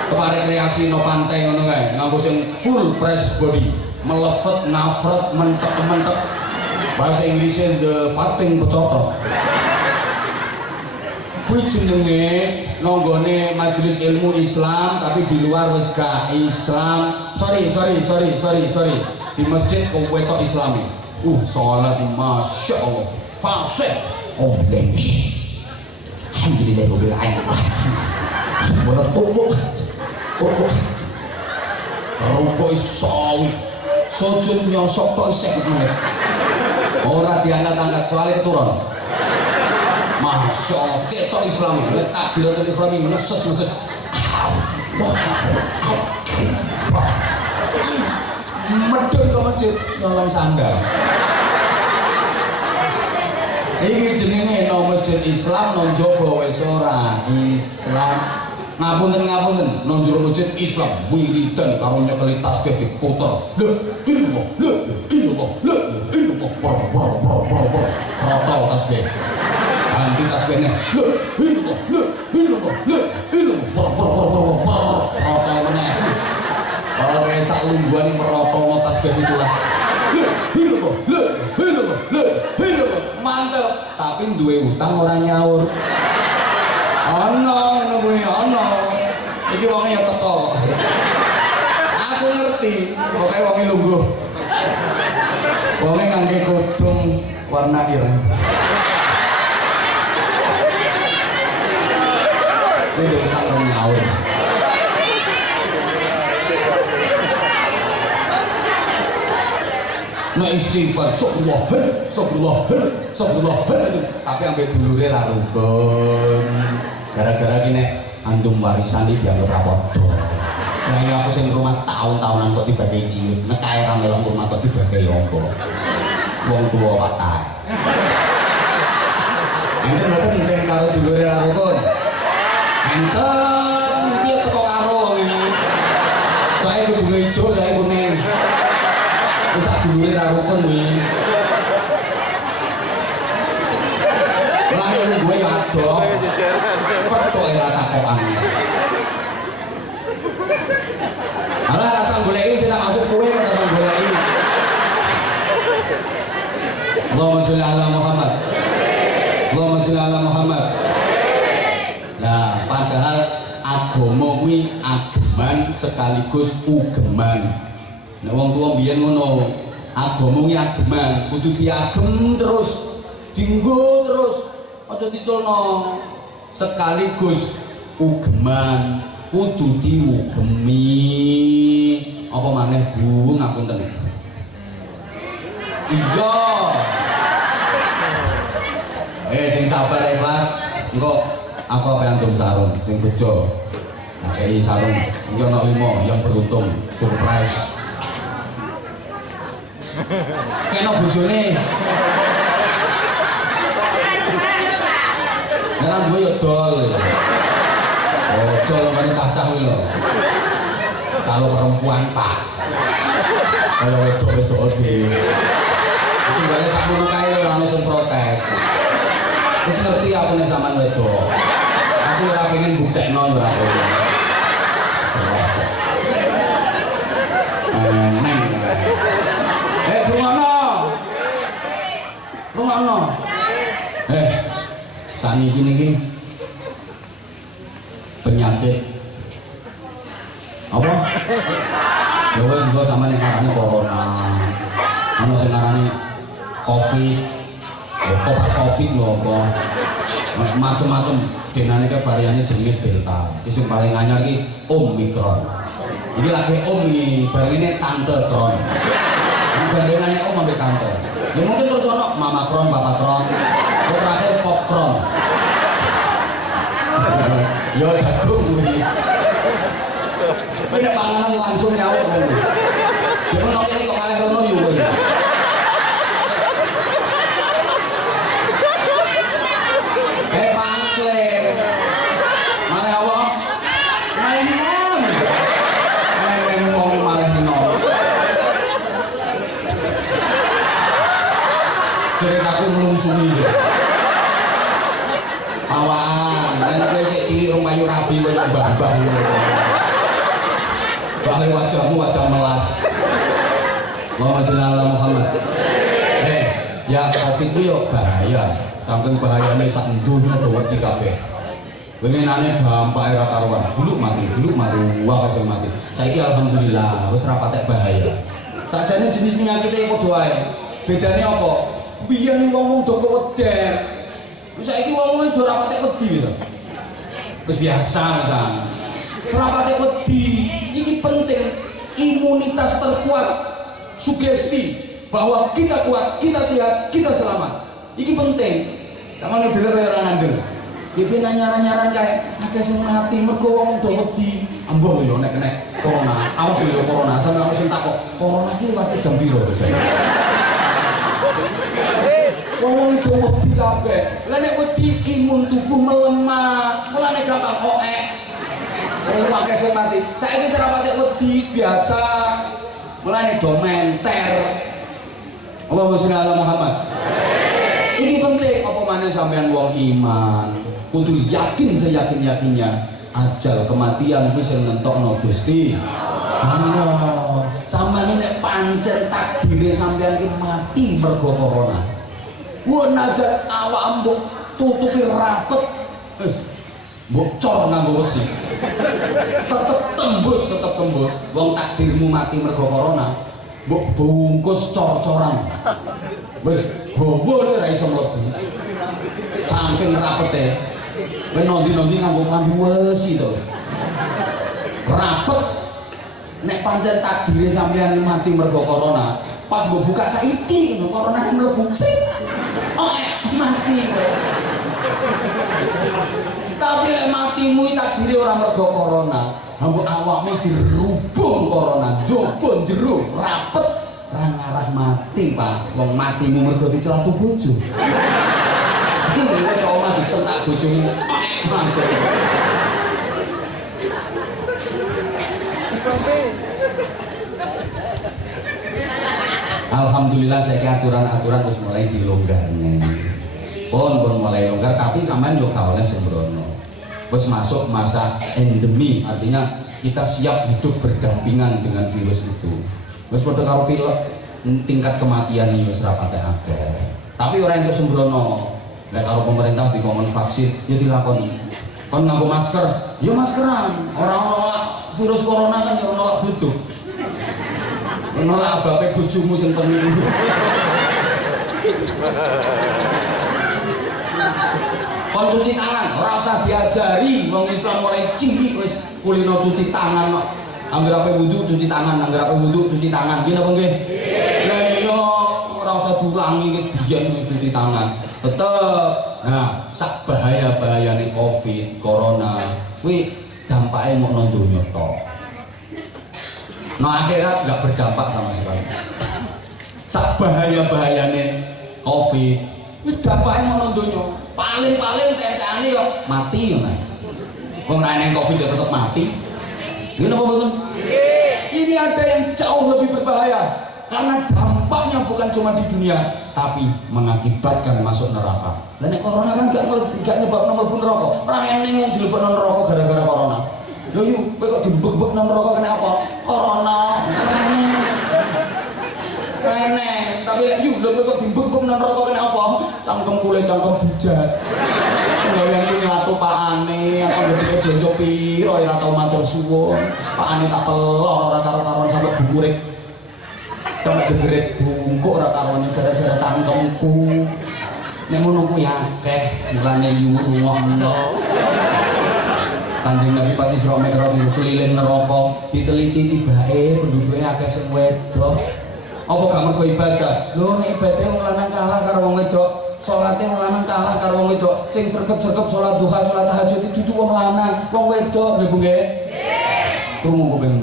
Kemarin reaksi no pantai ngono kae, nganggo sing full press body, melevet, nafret, mentek. Bahasa Inggrisnya the pating becotok. Kuwi jenenge nonggone majelis ilmu Islam, tapi di luar wis gak Islam. Sorry. Di masjid kok wetok Islami. Salat masya Allah. Fasih obleng. Alhamdulillah rabbil alamin. Semua tumbuk. Rukuk sawi. Sujud nyosok tok isek ngono. Ora diangkat-angkat soalnya keturun. Masya Allah, ketok Islami, lek takbiratul ihram meneses. Medun ke masjid nyolong sandal. Iki jenenge nang masjid Islam nang jaba wis ora Islam. Ngapunten nang jero masjid Islam wiridan karo nyekeli tasbih diputer. La ilallah. Rotol tasbih. Ganti tasbihnya. La ilallah. Rotol meneh. Oke sak lungguhan merotol tasbih itulah. La ilallah. Mantep, tapi duwe utang ora nyaur. Ono kuwi ono. Iki wong ya teko. Aku ngerti, pokoke wong lungguh. Wong ngangge kudung warna ireng. Iki utang ora nyaur. Nek istighfar, astagfirullah. Tapi ambek dulure ra rukun. Gara-gara ki nek andum warisan iki dianggap ra padha. Lah ya aku sing rumah tahun-tahunan kok dibagi cilik, nek kae ra melok rumah kok dibagi apa. Wong tuwa wae. Enten mboten sing karo dulure ra rukun. Enten piye teko karo wong iki. Kae kudu ijo, kae kuning. Usah dulure ra rukun kuwi. Lah yo gue ya ado. Foto era takokan. Alah rasa goleki sing tak maksud kowe rasa goleki. Allahumma sholli ala Muhammad. Allahumma sholli ala Muhammad. Nah, padahal agama kuwi ageman sekaligus ugeman. Nek wong tuwa mbiyen ngono, agama kuwi ageman, kudu diagem terus, dienggo terus, aja diculno. Sekaligus ugeman, kudu diugemi. Apa maneh Bu, ngapunten. Iya. Sing sabar ikhlas. Engko Aku apa yang antum sarung sing bejo. Nah, kayak sarung iki ana 5 yang beruntung surprise. Kena bojone. Nang gue yo dol. Oh, dol ngene cacah kuwi lho. Kalau perempuan Pak. Kalau wedok-wedok dhewe. Itu balik sak ngono kae ora ono sing protes. Wis ngerti aku nek sampean wedok. Aku ora pengen buktekno ora apa. Neng. Rungono. Saniki niki penyakit apa? Ya wis engko sampeyan ngarani corona. Ana sing ngarani covid. Covid lho apa. Macem-macem denane ke variane jenenge delta. Iki sing paling anyar iki omikron. Iki lagi om iki, bareng ini tante kron. Gandengannya om sampai tante. Ya mungkin terus ono mama kron, bapak kron. Yang terakhir pop kron. Yo jagung ini. Ini panganan langsung nyawuk nanti. Dia pun ini kok kalah rono yuk. Pangklen. Malah apa? Malah nem. Malah nem ngomong malah nom. Jadi aku melungsuni aja. Awaan, dan aku sik cilik rong payu rabi koyo mbah-mbah ngono. Balik wajahmu wajah melas. Allahumma sholli ala Muhammad. Ya covid itu yo bahaya. Saking bahayane sak donya do wedi kabeh. Wengenane dampake ra karuan. Dulu mati, wah kesel mati. Saiki alhamdulillah wis ra patek bahaya. Sakjane jenis penyakitnya padha wae. Bedane apa? Biyen wong do keweden. Saiki wong wis ora patek wedi to. Wis biasa kan. Ora patek wedi. Ini penting imunitas terkuat. Sugesti bahwa kita kuat, kita sehat, kita selamat. Iki penting. Sama nih dulu kayak orang ngandel. Kipi nyaran kayak akeh sing mati mergo wong do wedi. Ambo lho nek corona. Awas lho corona. Sampe aku sing takok, corona iki liwat jam piro to saya? Wong do wedi kabeh. Lah nek wedi imun tubuh melemah. Mulane gampang oek. Wong akeh sing mati. Saiki wis ora pati wedi biasa. Mulane do menter. Allahumma sholli ala Muhammad. Ini penting apa mana sampean wong iman kudu yakin seyakin-yakinnya ajal kematian wis nentokno Gusti Allah. Sampeyan nek pancen takdire sampean iki mati mergo corona. Wah najan awak mbok tutupi rapet wis mbok cor nganggo wesi. Tetep tembus. Wong takdirmu mati mergo corona. Mbok bungkus cor-coran. Wis bobo ora iso mlebu. Saking rapete. Kowe nondi-nondi nganggo klambi wesi to. Rapet. Nek pancen takdire sampeyan mati mergo corona, pas mbok buka saiki corona mlebu sing. Oh, mati. Tapi nek matimu takdire ora mergo corona, mbok awakmu dirubung corona, jobon jero rapet. Ra ngarah mati, Pak. Wong matimu mergo dicelatu bojo. Iki lho kok omah disentak bojomu. Alhamdulillah saya aturan-aturan wis mulai dilonggarne. Pun mulai longgar tapi sampean yo gak oleh sembrono. Wis masuk masa endemi, artinya kita siap hidup berdampingan dengan virus itu. Wis padha karo pilek tingkat kematian iki wis ra patek akeh. Tapi ora entuk sembrono. Nek karo pemerintah dikongkon vaksin ya dilakoni. Kon nganggo masker, ya maskeran. Ora nolak virus corona kan ya nolak bluduk. Nolak abape bojomu sing penting. Kon cuci tangan, ora usah diajari wong Islam mulai cilik wis kulino cuci tangan kok. Angger ape wudu cuci tangan, angger ape wudu cuci tangan. Ki napa nggih? Lah iya ora usah usah diulangi biyen cuci tangan. Tetep. Nah, sak bahaya-bahayane Covid, corona kuwi dampaknya mau nang donya tok. Nah, akhirat enggak berdampak sama sekali. Sak bahaya-bahayane Covid, kuwi dampaknya mau nang donya. Paling-paling cecane kok mati ngono. Wong ra nang Covid ya tetep mati. Gini apa betul? Ini ada yang jauh lebih berbahaya karena dampaknya bukan cuma di dunia tapi mengakibatkan masuk neraka. Dan corona kan gak nyebabno mlebu neraka. Ora eneng wong dilebokno neraka gara-gara corona. Lho yu, kowe kok dibek-bek nang neraka kena apa? Corona. Eneng, tapi yu lho kowe kok dibek-bek nang neraka kena apa? Cangkem kule cangkem bujat. Yang ini ngatu pakane, apa ngene donjo piro ora tau matur suwun. Pakane tak pelor ora karo-karuan sampe bungurek. Sampe jegeret bungkuk ora karuan gara-gara cangkemku. Nek ngono kuwi akeh mulane yuwuh. Kanjeng Nabi pas Isra Mi'raj keliling neraka, diteliti tibake penduduke akeh sing wedok. Apa gak mergo ibadah? Lho nek ibadah wong lanang kalah karo wong wedok. Salate wong lanang kalah karo wong wedok. Sing sregep-sregep salat duha, salat tahajud itu dudu wong lanang, wong wedok nggih Bu nggih. Krungu kuping.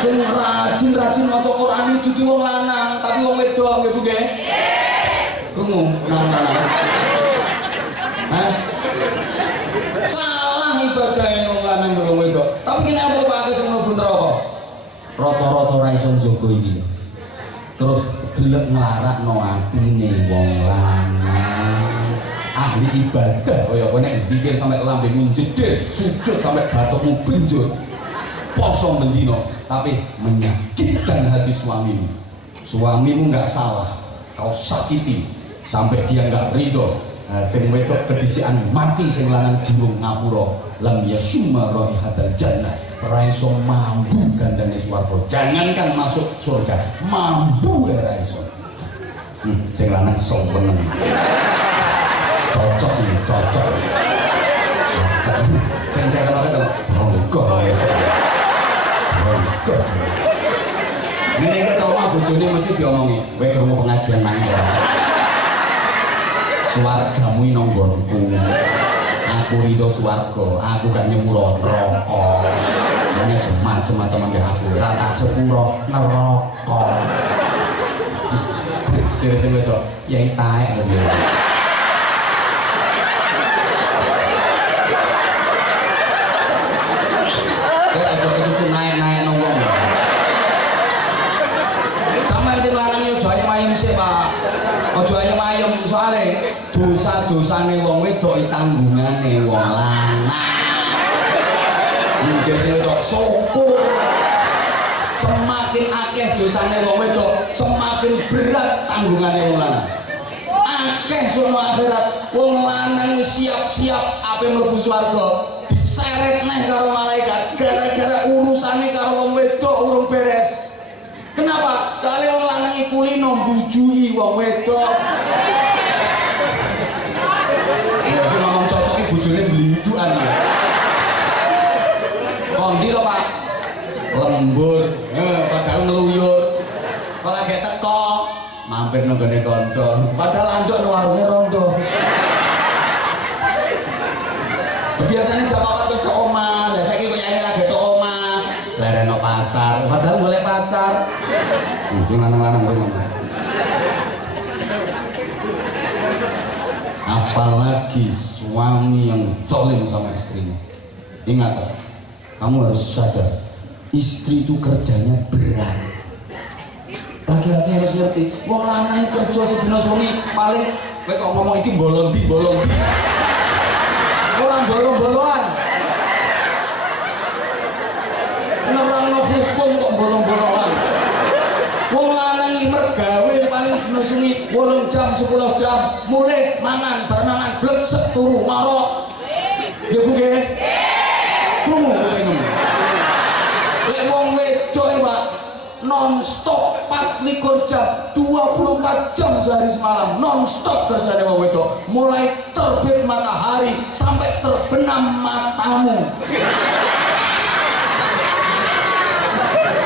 Sing rajin-rajin maca Quran itu dudu wong lanang, tapi wong wedok nggih Bu nggih. Krungu lanang. Hah? Kalah ibadahe wong lanang karo wong wedok. Tapi kene apa kok akeh sing mlebu neraka? Rata-rata ora iso njogo iki. Terus gelek nglarakno atine wong lanang. Ahli ibadah kaya kowe nek zikir sampe lambemu jedhe, sujud sampe bathukmu benjut. Poso mendino, tapi menyakitkan hati suamimu. Suamimu enggak salah, kau sakiti sampai dia enggak ridho. Nah, sing wedok kedisian mati sing lanang durung ngapura. Lam yasumma raihatal jannah. Ora iso mambu gandane swarga. Jangankan masuk surga, mambu ora iso. Sing lanang sombeng. Cocok nih, cocok. Sing saya katakan bongkok. Bongkok. Ngene iki tau mah bojone mesti diomongi, kowe krungu pengajian nang ora. Swargamu nang nggonku. Aku ridho swarga, aku gak nyepuro neraka. Ini macam-macam ambek aku, rata sepuro neraka. Jadi sing wedok, yai taek lho dia. Kowe aja kecucu naik-naik nang wong. Sampeyan sing lanang yo aja ayem sik, Pak. Aja ayem-ayem soalé dosa-dosane wong wedok tanggungane wong lanang. Jadi wedok syukur. Semakin akeh dosane wong wedok, semakin berat tanggungane wong lanang. Akeh sono akhirat wong lanang siap-siap ape mlebu swarga, diseret neh karo malaikat gara-gara urusane karo wong wedok urung beres. Kenapa? Kali wong lanang iku lino mbujui wong wedok. Ya sing ngomong cocok iki bojone blindukan ya. Kondi lho Pak, lembur, padahal ngeluyur. Kalau lagi teko, mampir nenggone kanca. Padahal lanjut nang warunge rondo. Biasanya siapa kata ke omah, lah saiki kok nyane lagi ke omah, lareno pasar. Padahal boleh pacar. Mungkin lanang-lanang ngono. Apalagi suami yang zalim sama istrinya. Ingat, kamu harus sadar, istri itu kerjanya berat. Laki-laki harus ngerti, wong lanang kerja sedina suami paling kowe kok ngomong iki bolong-di. Orang bolong-bolongan. Nerangno hukum kok bolong-bolongan. Wong lanang iki mergawe paling dina suami 8 jam 10 jam, mulai mangan, bar mangan bleksek turu marok. Ya Bu nggih. Krungu pengen. Lek wong wedok iki Pak, non-stop 24 jam, 24 jam sehari semalam, non-stop kerjanya wong wedok. Mulai terbit matahari sampai terbenam matamu.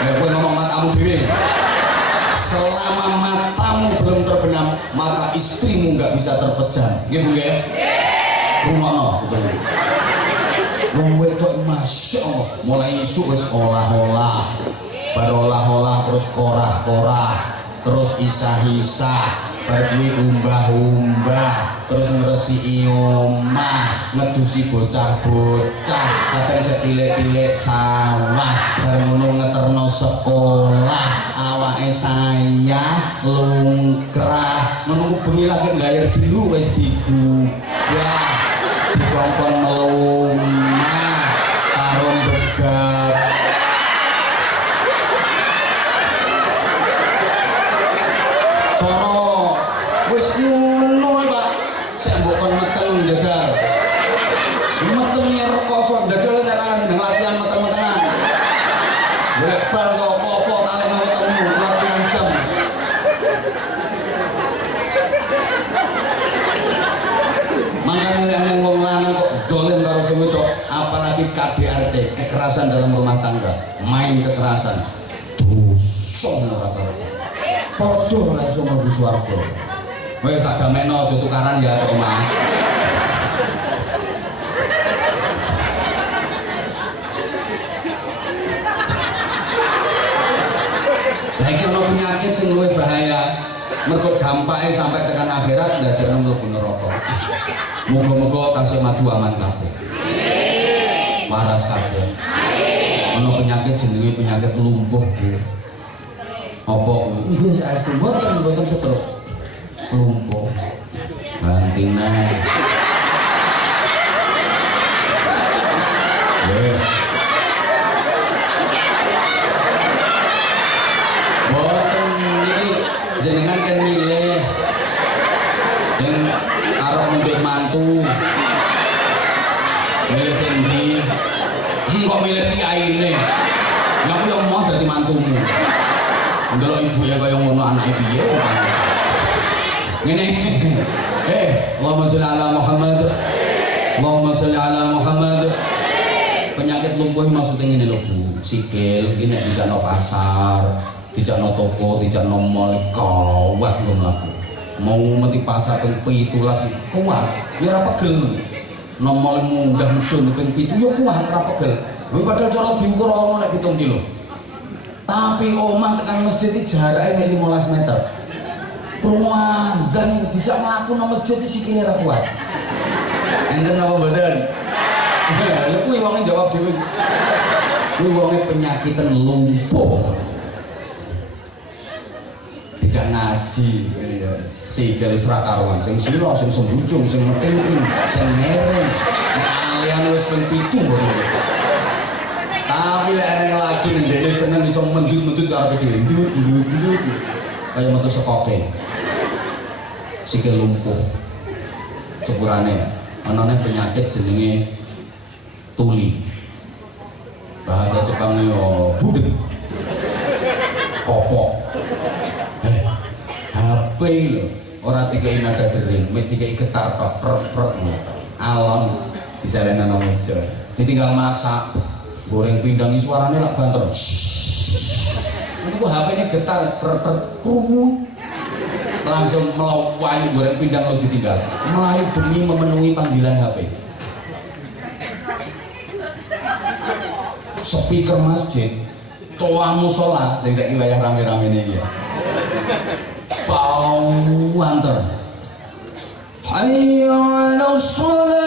Gue ngomong matamu dhewe. maka istrimu nggak bisa terpejam. Gitu ya? Rumono gitu. Wong wedok masya Allah mulai isuk wis olah-olah, baru olah-olah terus korah-korah, terus isah-isah, berdui umbah-umbah, terus ngresiki omah, ngedusi bocah-bocah, kadang setilik-tilik sawah, bar ngono ngeterno sekolah, awake saya lungkrah, menunggu bengi lagi gayar dulu wis digugah, dikongkon melumah, tarung begap. Soro wis ngono Pak, sik mbok kon meteng jajal. Meteng rekoso jajal nek nang latihan meteng-metengan. Golek bal kok klopo kalih metengmu latihan jam. Makanya yang wong lanang kok dolen karo sing wedok, apalagi KDRT, kekerasan dalam rumah tangga, main kekerasan. Dosa ora karo. Padha ora iso mlebu swarga. Wis tak damekno aja tukaran ya tok omah. Lah iki ono penyakit sing luwih bahaya. Mergo dampake sampai tekan akhirat ndadekno mlebu neraka. Muga-muga tasih madu aman kabeh. Waras kabeh. Ono penyakit jenenge penyakit lumpuh, Bu. Apa nggih saestu mboten setruk. Lumpuh. Gantine. Nggih. Mboten niki jenengan kan milih yang arep ndek mantu. Milih sing ndi? Kok milih kiyaine? Lah aku yo mau dadi mantumu. Ndelok ibu ya kaya ngono anake piye. Ngene. Allahumma sholli ala Muhammad. Allahumma sholli ala Muhammad. Penyakit lumpuh maksudnya ngene lho Bu. Sikil iki nek dijakno pasar, dijakno toko, dijakno mall kuat nggo mlaku. Mau meti pasar ping 17 kuat, ya ora pegel. Nomol munggah medun ping 7 ya kuat ora pegel. Kuwi padahal cara diukur ono nek 7 kilo. Tapi omah tekan masjid iki jarake 15 meter. Rumahan bisa mlaku nang masjid iki sikile ora kuat. Enten apa mboten? Ya kuwi wong jawab dhewe. Kuwi wong penyakitan lumpuh. Dijak ngaji sikil ora karuan, sing sila sing sembujung, sing meting-meting, sing mereng. Nek alian wis ping 7 ngono. Tapi lek ana lagi ndene seneng iso mendut-mendut karo dhewe. Ndut. Kaya metu sekoke. Sikil lumpuh. Sepurane ana penyakit jenenge tuli. Bahasa Jepang yo budek. Kopok. HP lho, ora dikai nada dering, mek dikai getar tok prek alon diselenan nang meja. Ditinggal masak, goreng pindang iki suarane lak banter. Niku HP-ne getar prek krungu. Langsung melawan goreng pindang lo ditinggal. Melayu demi memenuhi panggilan HP. Speaker masjid, toa musola, sing saiki wayah rame-rame iki. Bau antar. Hayya 'ala shalah.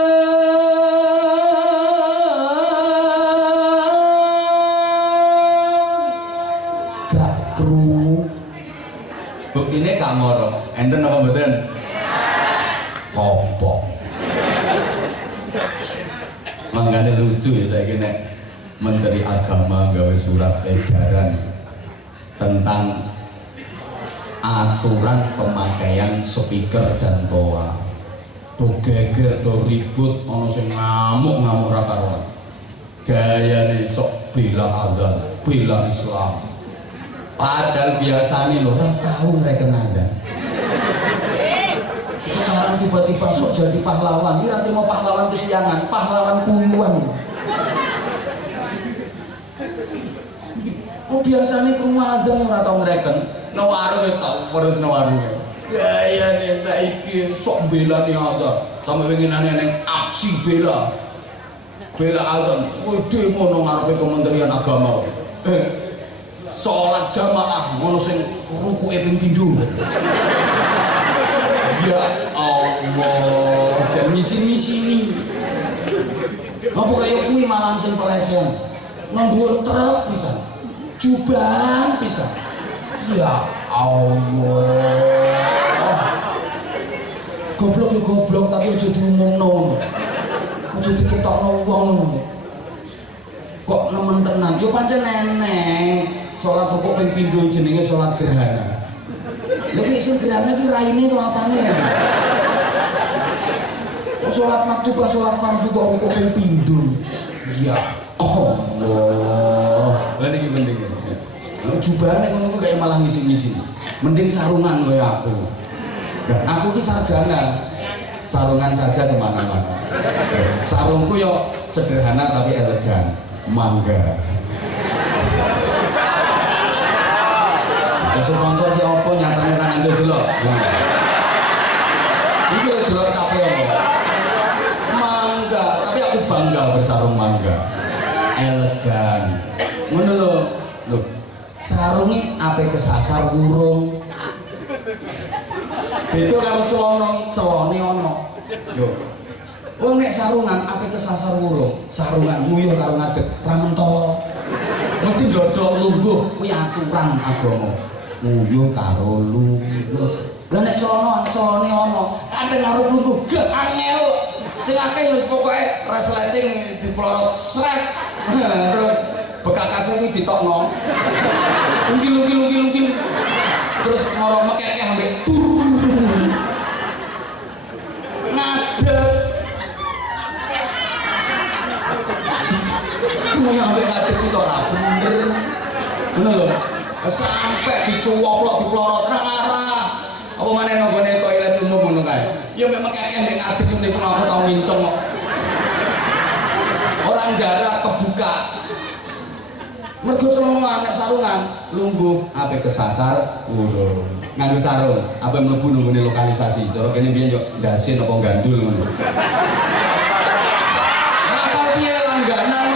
Gak krungu. Buktine gak ngoro. Enten apa mboten? Kopok. Mangkane lucu ya saiki nek Menteri Agama gawe surat edaran tentang aturan pemakaian speaker dan toa. Do geger, do ribut, ono sing ngamuk-ngamuk ra karuan. Gayane sok bela adzan, bela Islam. Padahal biasanya lho ora tahu ngreken adzan. Sekarang tiba-tiba sok jadi pahlawan. Ini nanti mau pahlawan kesiangan, pahlawan kuyuan. Oh biasanya ke rumah adzan ora tau ngreken. Nawaru wis tau terus nawaru. gaya nih tak iki sok bela nih ada sampai pengenannya neng aksi bela ada demo nang ngarepe Kementerian Agama sholat jamaah ngono sing rukuke ping pindho ya Allah dan misi-misi apa kaya kuwi malah sing pelecehan nang dhuwur truk pisan jubahan pisan ya Allah goblok ya goblok tapi aja diumumno aja diketokno wong kok nemen tenan yo pancen neneng salat rukuk ping pindho jenenge salat gerhana lha iki sing gerhana iki raine to apane ya salat maktubah salat fardu kok rukuk ping pindho ya Allah lha iki penting jubahane ngono kok kayak malah ngisi-ngisi mending sarungan kaya aku nah, aku ki sarjana sarungan saja kemana-mana sarungku yo sederhana tapi elegan mangga ya sponsor si opo nyatane nang ngandel delok iki lho delok capek apa mangga tapi aku bangga bersarung mangga elegan ngono lho lho sarungi ape kesasar burung beda karo celone ono yo wong nek sarungan ape kesasar burung sarungan nguyuh karo ngadeg ra mentolo mesti ndodok lungguh kuwi aturan agama nguyuh karo lungguh lha nek celone ono kadang karo lungguh gak angel sing akeh wis pokoke resleting diplorot sret terus bekakase kuwi ditokno ungkil terus ngorok mekeke ambek ngadeg kuwi ambek ngadeg itu ora bener ngono lho sampai dicuwoklok diplorot nang arah apa maneh nggone toilet umum ngono kae ya mek mekeke ambek ngadeg niku aku tau mincong kok orang jarak kebuka mergo celana nek sarungan lungguh ape kesasar urung nganggo sarung ape mlebu nunggone lokalisasi cara kene biyen yo ndasin apa gandul ngono apa piye langganan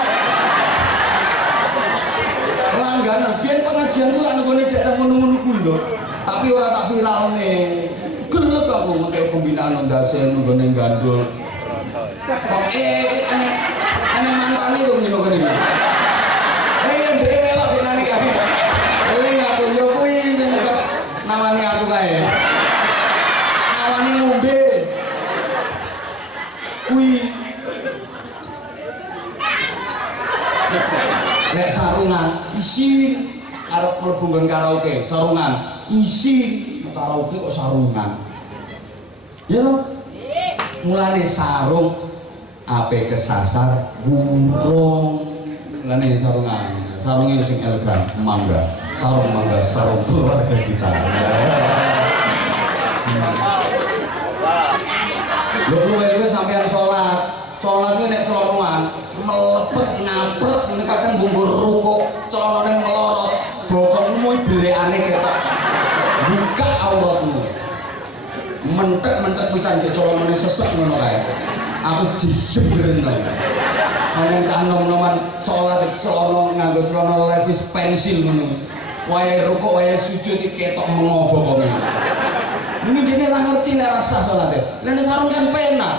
biyen pengajian ku lan nggone daerah ngono-ngono kuwi lho tapi ora tak viralne gelek aku ngeke pembinaan ndasin nunggone gandul kok ane mantane lho ngono kene belok binani kae. Kuwi aku yo kuwi sing pas nawani aku kae. Nawani ngombe. Kuwi lek sarungan isi arep mlebu nggon karaoke, sarungan isi karaoke kok sarungan. Ya lho. Mulane sarung ape kesasar burung. Mulane sarungan sarungnya sing elegan mangga sarung keluarga kita lho luwe-luwe sampean sholat itu nek celonongan melepet ngaprek ini kadang bungkur rukuk celononnya melorot bokongmu belekane ketok buka auratmu mentek pisan cek celononnya sesek ngono kae aku dijebren ngomong nom-noman sholat celana nganggo celana levis pensil ngono. Wae rukuk wae sujud iki ketok mengobo kok. Mungkin dene ora ngerti nek rasa salate. Lah nek sarung kan penak.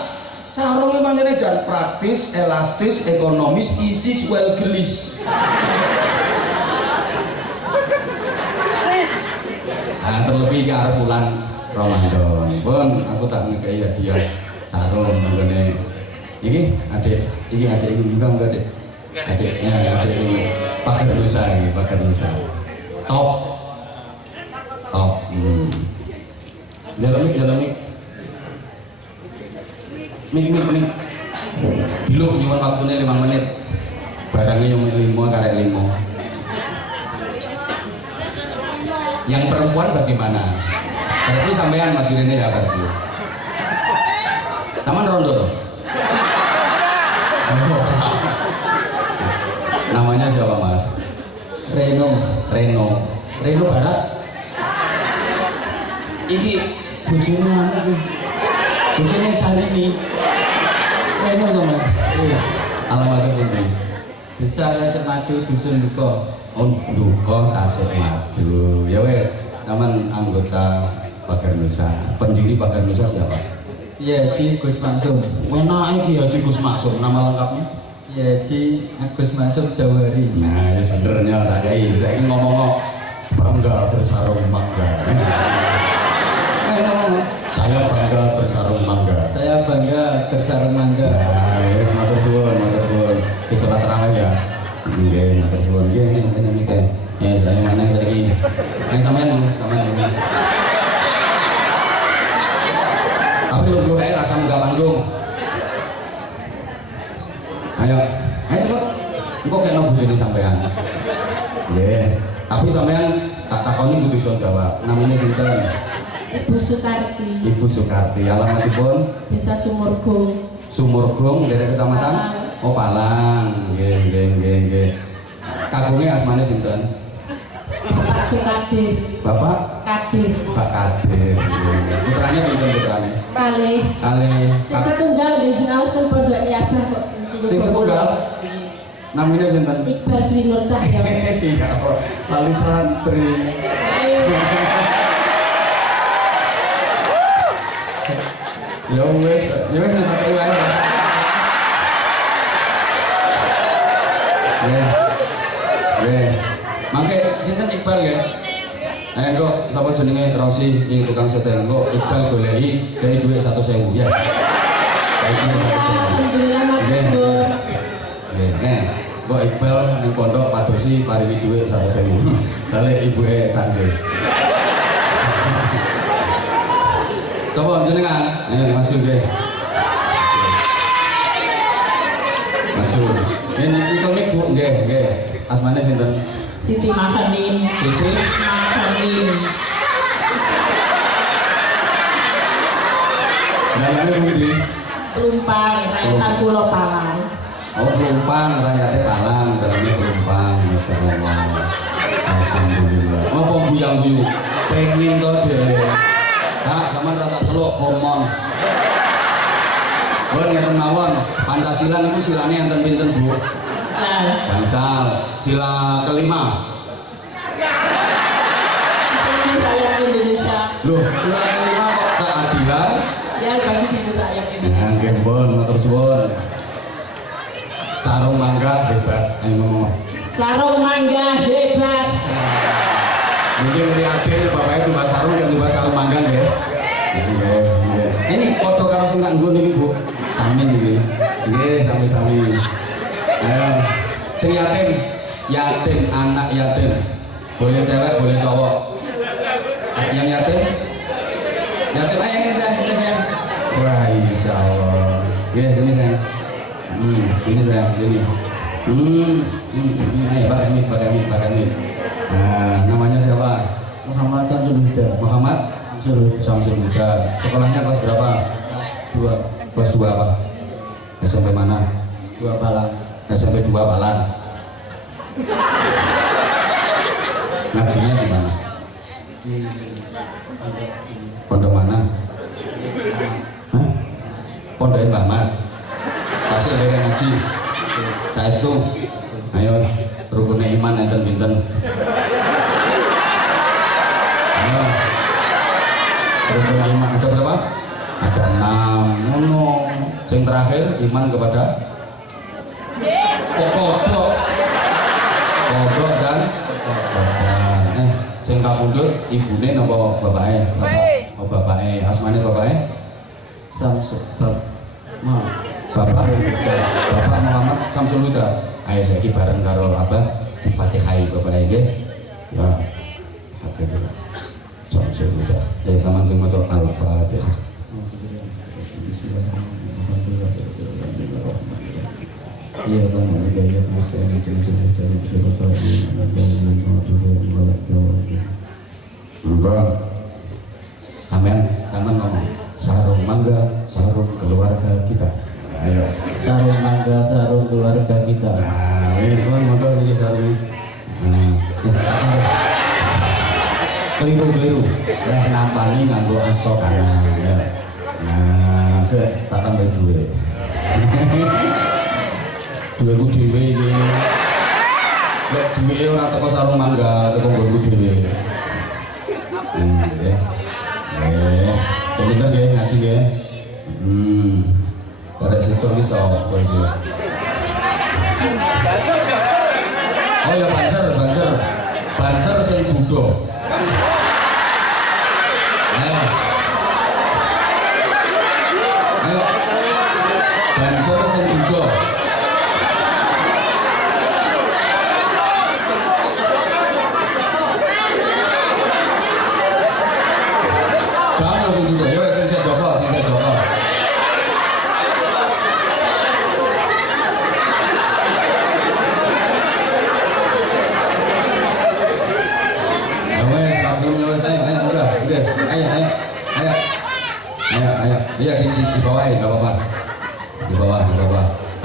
Sarunge mangkene jan praktis, elastis, ekonomis, isis, well gelis. Terlebih ke arep bulan Ramadan. Pun aku tak ngekei hadiah sarung nggone iki adik juga enggak dek adiknya adik sing pagar nusa iki pagar nusa top jalan mik dulu nyuwun waktunya 5 menit barangnya yang 5 karek 5 yang perempuan bagaimana berarti sampean Mas Irene ya berarti taman rondo tuh namanya siapa Mas? Reno Barat iki bojone anu bojone Salini. Eno sama. Iya. Alamatnya pundi? Desa Resik Madu Dusun Duka. Oh, Duka Tasik Madu. Ya wes, aman anggota Pagar Nusa. Pendiri Pagar Nusa siapa? Iya, Haji Gus Maksum. Enak iki Haji Gus Maksum, nama lengkapnya? Iya, Haji Agus Maksum Jawari. Nah, ya sebenarnya tak kayak saya ingin ngomong bangga bersarung mangga. Saya bangga bersarung mangga. Saya bangga bersarung mangga. Nah, ya matur suwun, matur suwun. Ki salat tarawih ya. Nggih, matur suwun. Nggih, ngene iki. Ya, saya mana lagi. Nek sampean ini. Tapi lu ae rasa muga panggung. Ayo cepet. Engko kena bojone sampean. Nggih. Tapi sampean tak takoni kudu iso jawab. Namanya sinten? Ibu Sukarti. Ibu Sukarti. Alamatipun? Desa Sumurgo. Sumurgong dari kecamatan? Oh Palang. Nggih. Kagunge asmane sinten? Bapak Sukadir. Bapak Kadir. Pak Kadir. Putranya pinten putrane? Kalih. Sing setunggal nggih ngaos ten pondok Abah kok. Sing setunggal? Namanya sinten? Iqbal Dwi Nur Cahya. Iya, wali santri. Ya wes nek tak kei wae. Nggih. Mangke sinten Iqbal nggih? Kok sapa jenenge Rosi iki tukang setel kok Iqbal goleki gawe dhuwit 100.000 ya. Alhamdulillah matur. Nggih. Kok Iqbal ning pondok padosi paringi dhuwit 100.000. Kale ibuke cangge. Coba jenengan, maju nggih. Maju. Ini mic Bu nggih. Asmane sinten? Siti Makanim. Siti Makanim. Namanya pundi? Pelumpang, rakyat Pulau Palang. Oh, Pelumpang, rakyatnya Palang, dalamnya Pelumpang. Masya Allah. Alhamdulillah. Apa buyang-buyung? Pengen toh deh. Kak, zaman rata celuk omong. Bon ngeten mawon, Pancasila niku silane enten pinten, Bu? Bangsal. Sila kelima. Rakyat Indonesia. Loh, sila kelima kok keadilan? Ya bagi seluruh rakyat Indonesia. Nah, nggih, Bon, matur suwun. Sarung mangga hebat. Ayo ngomong. Sarung mangga hebat. Mungkin lihatin bapaknya tumbas sarung kan tumbas sarung mangga nggih. Nggih. Ini foto karo sing tak nggo niki, Bu. Sami niki. Nggih, sami-sami. Ayo. Sing yatim, anak yatim. Boleh cewek, boleh cowok. Yang yatim? Yatim ayo saya. Wah, insyaallah. Nggih, sini saya. Ini saya, sini. Ayo pakai mic. Nah, namanya siapa? Muhammad Samsul Huda. Muhammad Samsul Huda. Sekolahnya kelas berapa? 2. Kelas 2 apa? SMP mana? 2 Palang. SMP 2 Palang. Ngajinya di mana? Di Pondok mana? Hah? Pondok Mbah Mat. Kasih beda ngaji. Saya itu. Ayo, rukunnya iman enten pinten. Ayo. Rukun iman ada berapa? Ada 6. Sing terakhir iman kepada kodok dan sing kapundhut ibune napa bapake? Oh bapake. Asmane bapake? Samsul Bapak Muhammad Samsul Huda. Ayo saiki bareng karo Abah difatihai bapake nggih. Ya. Alhamdulillah. Samsul Huda. Ya sampeyan sing maca Al-Fatihah. Iya kan, iya masih ada Sampean ngomong sarung mangga, sarung keluarga kita. Ayo. sarung mangga, sarung keluarga kita. Nah, ini kan motor ini sarung. Keliru. Leh nampani nganggo asta kanan ya. Nah, sik tak tambah duwe. Duweku dhewe iki. Lek duwe ora teko sarung mangga, teko nggonku dhewe. Nggih. Sebentar nggih ngaji nggih. Karek situ iki sapa iki? Oh ya Banser sing Buddha. Ayo. Banser sing Buddha. Kamu sing Buddha, yo sing Joko. Ayo, iya di bawah ya, nggak apa-apa. Di bawah.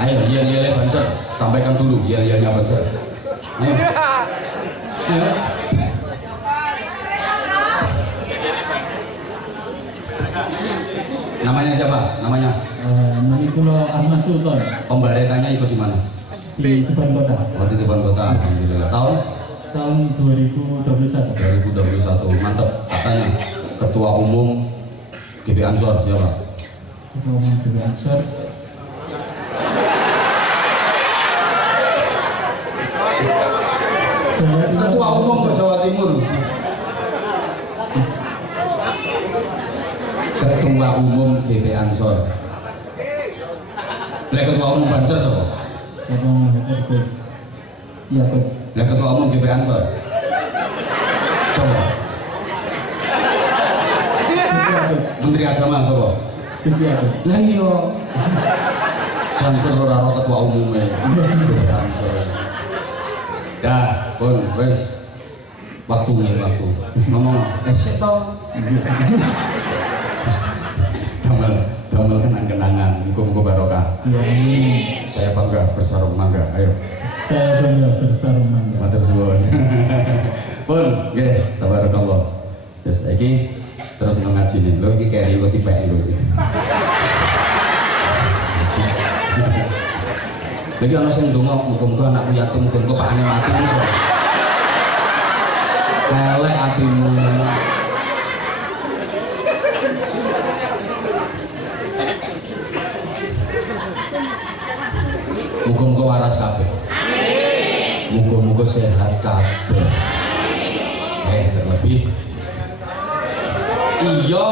Ayo, iya Banser, sampaikan dulu, iya Banser. Ayo. Namanya siapa? Namanya? Manikulo Ahmad Sultan. Pembaretannya ikut di mana? Di Tuban Kota. Di Tuban Kota. Alhamdulillah. Tahun 2021. 2021, mantap. Katanya Ketua Umum GB Ansor siapa? Ketua Umum GB Ansor. Ketua Umum ke Jawa Timur. Ketua Umum GB Ansor. Lah Ketua Umum Banser siapa? Ketua Umum Banser Gus. Iya, Kok. Lah Ketua Umum GB Ansor. Siapa? Menteri Agama siapa? Gus Yakut. Lah iya. Banser ora ana ketua umume. GB Ansor. Dah, pun wes waktu. Ngomong, sik to. Damel kenang-kenangan, muga-muga barokah. Ya, Saya bangga bersarung mangga. Ayo. Saya bangga bersarung mangga. Matur suwun. Pun, nggih, tabarakallah. Terus iki terus ngaji nih. Lho iki keri kok dipek lho. Lagi ana sing ndonga muga-muga anakku yatim, muga-muga pakane mati iso. Elek atimu. Muga-muga waras kabeh. Muga-muga sehat kabeh. Terlebih iya.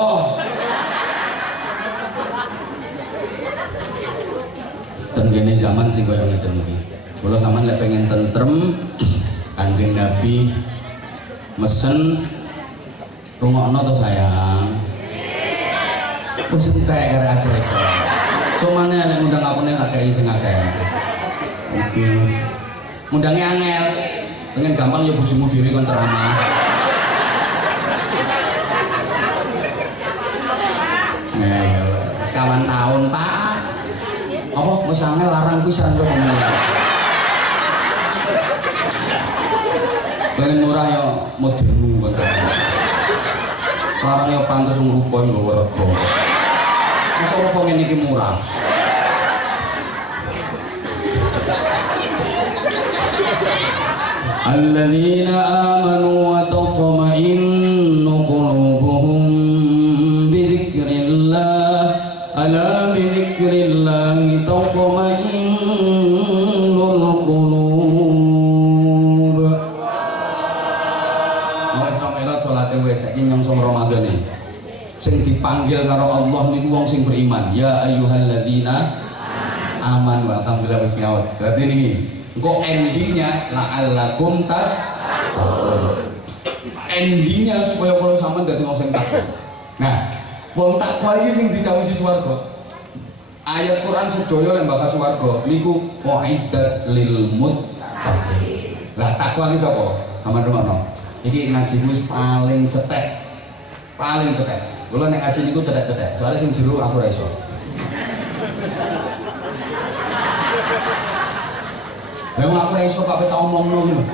Tenggene zaman sing koyo ngeten iki. Kula sampean lek pengen tentrem, Kanjeng Nabi mesen rungokno to sayang. Wis entek arek akeh. Cumane nek ngundang apune tak kei sing akeh. Oke. Mundange angel. Pengen gampang ya bojomu dhewe kon ceramah. Sekawan tahun, Pak. Apa wis angel larang pisan kok ngene. Pengen murah ya modelmu kon. Larang ya pantes ngrupa nggawa rega. Masa apa ngene iki murah? Alladzina amanu wa tatma'innu qulubuhum bi dzikrillah. Ala bi dzikrillah tatma'innul qulub. Wes samerat salate wis saiki nyongsong Ramadan iki. Sing dipanggil karo Allah niku wong sing beriman. Ya ayyuhalladzina amanu. Alhamdulillah wis nyaut. Berarti niki engko endingnya la'allakum tattaqun. Endingnya supaya kalau sampean dadi wong sing takwa. Nah, wong takwa iki sing dicawisi swarga. Ayat Quran sedaya lek bakas swarga niku wa'iddat lil muttaqin. Lah takwa iki sapa? Sampeyan rumakno. Iki ngaji wis paling cetek. Paling cetek. Kula nek ngaji niku cetek-cetek. Soale sing jero aku ora iso. Lah aku ora iso kok tak omongno iki.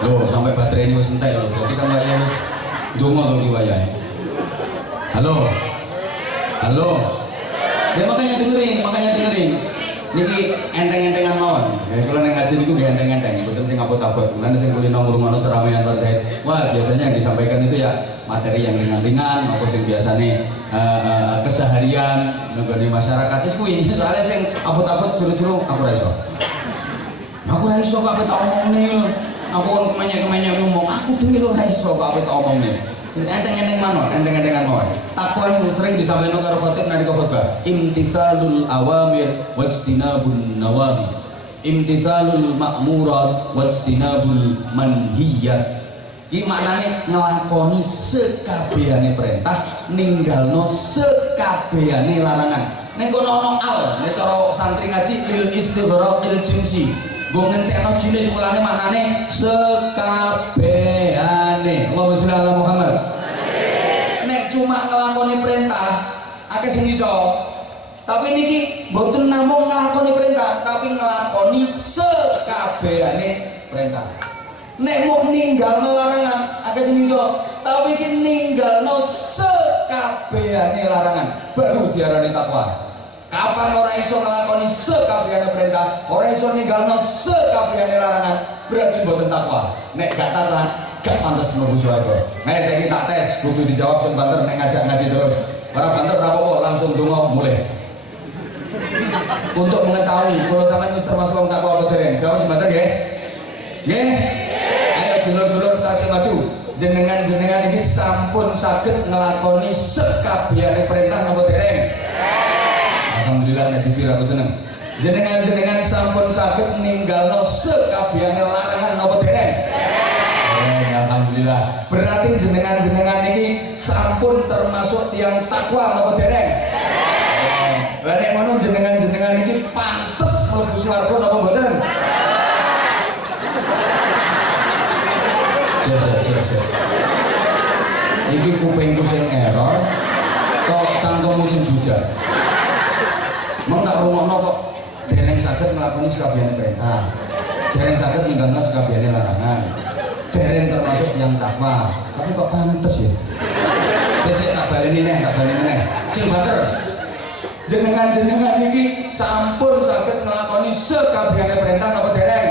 Loh, sampai baterai ini wis entek loh. Jadi kan wayah wis ndonga to iki wayahe. Halo. Halo. Ya makanya dengerin. Niki enteng-entengan mawon. Ya kalau ning ngaji niku nggih enteng-enteng, mboten sing abot-abot. Mulane sing kulino ngrungokno ceramah Anwar Zaid. Wah, biasanya yang disampaikan itu ya materi yang ringan-ringan, apa sing biasane keseharian nggone masyarakat wis kuwi. Soale sing abot-abot juru-juru aku ra iso. Aku ra iso kok tak omongne. Aku kon kemenyek-kemenyek ngomong, aku dhewe lho ra iso kok tak omongne. Enteng-enteng mawon. Takwa itu sering disampaikan karo khotib nalika khotbah. Imtisalul awamir wajtinabun nawahi. Imtisalul ma'murat wajtinabul manhiyat. Iki maknane nglakoni sekabehane perintah, ninggalno sekabehane larangan. Ning kono ana al, nek cara santri ngaji lil istighraqil jinsi. Gue ngentekno jenis mulane maknane sekabehane. Allahumma sholli ala Muhammad. Nek cuma nglakoni perintah akeh sing iso. Tapi niki mboten namung nglakoni perintah, tapi nglakoni sekabehane perintah. Nek mau ninggalno larangan akeh sing iso, tapi iki ninggalno sekabehane larangan baru diarani takwa. Kapan ora iso nglakoni sekabehane perintah, ora iso ninggalno sekabehane larangan, berarti mboten takwa. Nek gak takwa, gak pantes mlebu swarga. Nek saiki tak tes, kudu dijawab sing banter nek ngajak ngaji terus. Ora banter ora apa-apa, langsung donga mulai. Untuk mengetahui kalau sampeyan wis termasuk wong takwa apa dereng, jawab sing banter nggih. Nggih. Ayo dulur-dulur tasih maju. Jenengan-jenengan iki sampun saged nglakoni sekabehane perintah napa dereng? Alhamdulillah nek jujur aku seneng. Jenengan-jenengan sampun saged ninggalno sekabehane larangan napa dereng? Alhamdulillah. Berarti jenengan-jenengan iki sampun termasuk tiang takwa napa dereng? Lah nek ngono jenengan-jenengan iki pantes mlebu swarga napa mboten? Siap. Iki kupingku sing error, kok cangkemmu sing bujang. Mau tak rungokno kok dereng saged nglakoni sekabehane perintah. Dereng saged ninggalno sekabehane larangan. Dereng termasuk yang takwa. Tapi kok pantes ya? Sesuk tak baleni neh. Sing bater. Jenengan-jenengan iki sampun saged nglakoni sekabehane perintah napa dereng?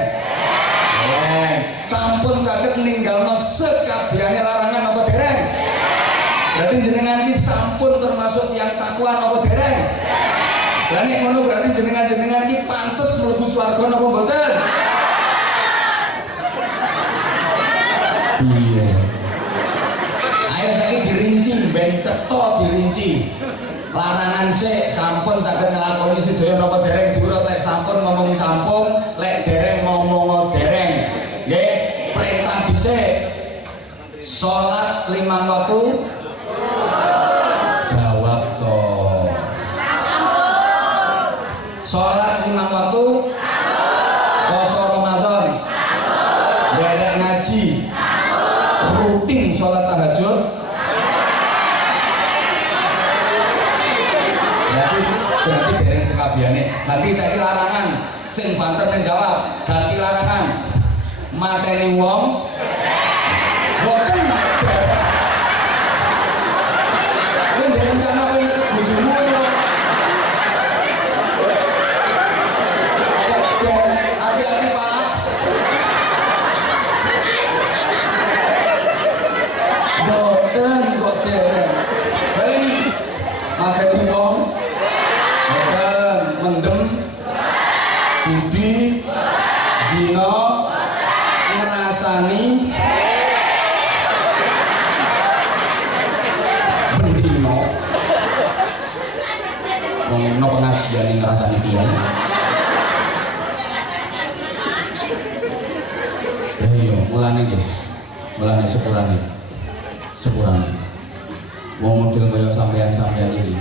Dereng. Sampun saged ninggalno sekabehane larangan napa dereng? Berarti jenengan iki sampun termasuk yang takwa napa dereng? Lah nek ngono berarti jenengan-jenengan iki pantes mlebu swarga napa mboten? Iya. Ayo saiki dirinci, ben cetha dirinci. Larangan sik sampun saged nglakoni sedaya napa dereng diurut lek sampun ngomong sampun, lek dereng ngomong dereng. Nggih, perintah dhisik. Salat 5 waktu. Jawab toh. Salat 5 waktu. Puasa Ramadan. Derek ngaji. Rutin salat tahajud. Berarti dereng sekabehane. Ganti saiki larangan. Sing banter nang jawab, ganti larangan. Mateni wong. Boten. Kowe dereng kana kowe nek bojomu kok. Hati-hati Pak. Boten kok dereng. Bae mateni wong. Mendem, judi, zina, ngerasani, bendino, ngomongno pengajian yang ngerasani kiai. Ayo, mulane sepurane. Wong model kaya sampean-sampean iki.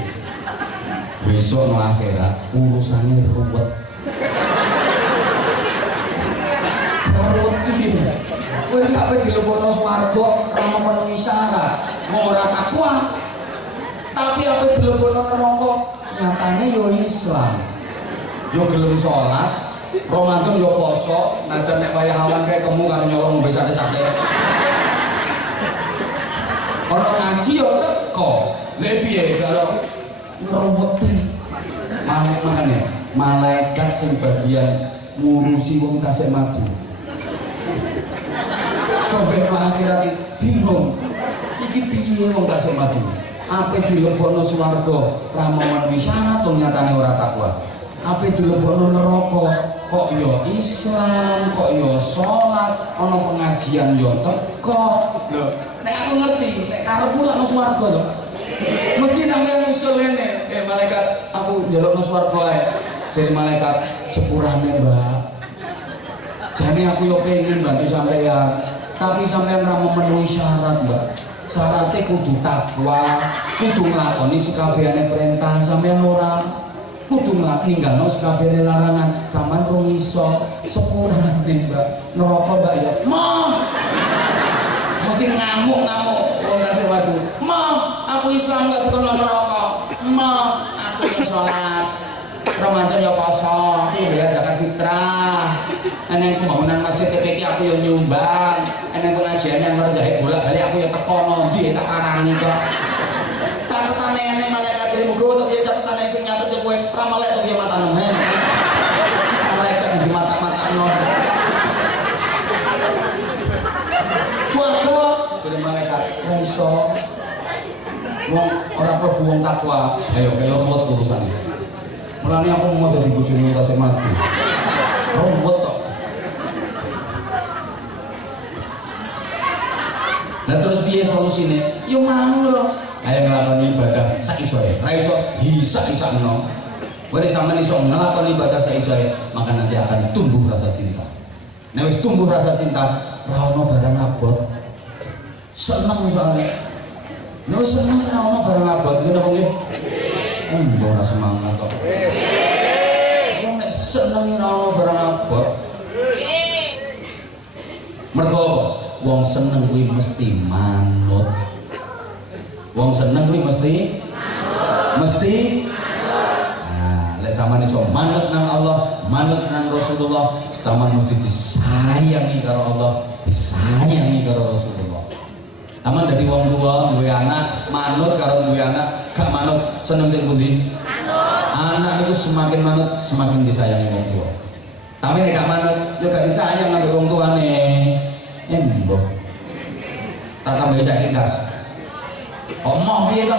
Besok no akhirat urusannya ruwet. Ruwet iki. Kowe iki ape dilebokno swarga ora memenuhi syarat, ora takwa. Tapi ape dilebokno neraka nyatane yo Islam. Yo gelem salat, Ramadan yo poso, najan nek bayahawan kayak kamu karo nyolong ngombe sate-sate. Ono ngaji yo teko. Lha piye karo ngroboti. Makane malaikat sing bagian ngurusi wong tasik madu. Sampai ke akhirat bingung. Iki piye wong tasik madu? Ape dilebokno swarga ra memenuhi syarat nyatane ora takwa. Ape dilebokno neraka kok yo Islam, kok yo salat, ana pengajian yo teko. Lho, nek aku ngerti, nek karepmu lak nang swarga to. Mesti sampeyan usul ngene, malaikat aku njalukno swarga ae. Jadi malaikat sepurane, Mbak. Jadi aku yo pengen bantu sampeyan, tapi sampeyan ra memenuhi syarat, Mbak. Syaratnya kudu takwa, kudu nglakoni sekabehane perintah sampeyan ora. Kudu ninggalno sekabehane larangan sampean rung iso sepurane, Mbak. Neraka, Mbak ya. Mah. Mesti ngamuk-ngamuk wong tasik madu. Mah, aku Islam gak dikono neraka. Mah, aku yo salat. Ramadan ya poso, ya zakat fitrah. Eneng pembangunan masjid TPK aku yo nyumbang. Eneng pengajian yang ngerjain bolak-balik aku yo tekono ndi tak arani kok. Catetane eneng malaikat dari mugo to piye catetane sing nyatet kowe ra melek to piye matane. Malaikat di mata-matano. Cuaca jadi malaikat ra iso. Wong ora perlu wong takwa. Ayo kaya ruwet urusan iki. Mulane aku mau dadi bojone tasik madu. Ruwet tok. Nah terus piye solusine? Yo mau lho. Ayo nglakoni ibadah sak isoe. Ra iso bisa-isakno. Wis sampeyan iso nglakoni ibadah sak isoe, maka nanti akan tumbuh rasa cinta. Nek wis tumbuh rasa cinta, ra ono barang abot. Seneng soalnya. Nek wis seneng ra ono barang abot, ngene kok nggih. Mbok ora semangat kok. Wong nek seneng ra ono barang abot. Mergo wong seneng kuwi mesti manut. Wong seneng kuwi mesti manut. Mesti manut. Nah, lek sampean iso manut nang Allah, manut nang Rasulullah, sampean mesti disayangi karo Allah, disayangi karo Rasulullah. Sampean dadi wong tua, duwe anak, manut karo duwe anak, gak manut, seneng sing pundi? Manut. Anak itu semakin manut, semakin disayangi wong tua. Tapi nek gak manut, yo gak disayang ambek wong tuane. Mbok. Tak tambah saiki gas. Omong piye to?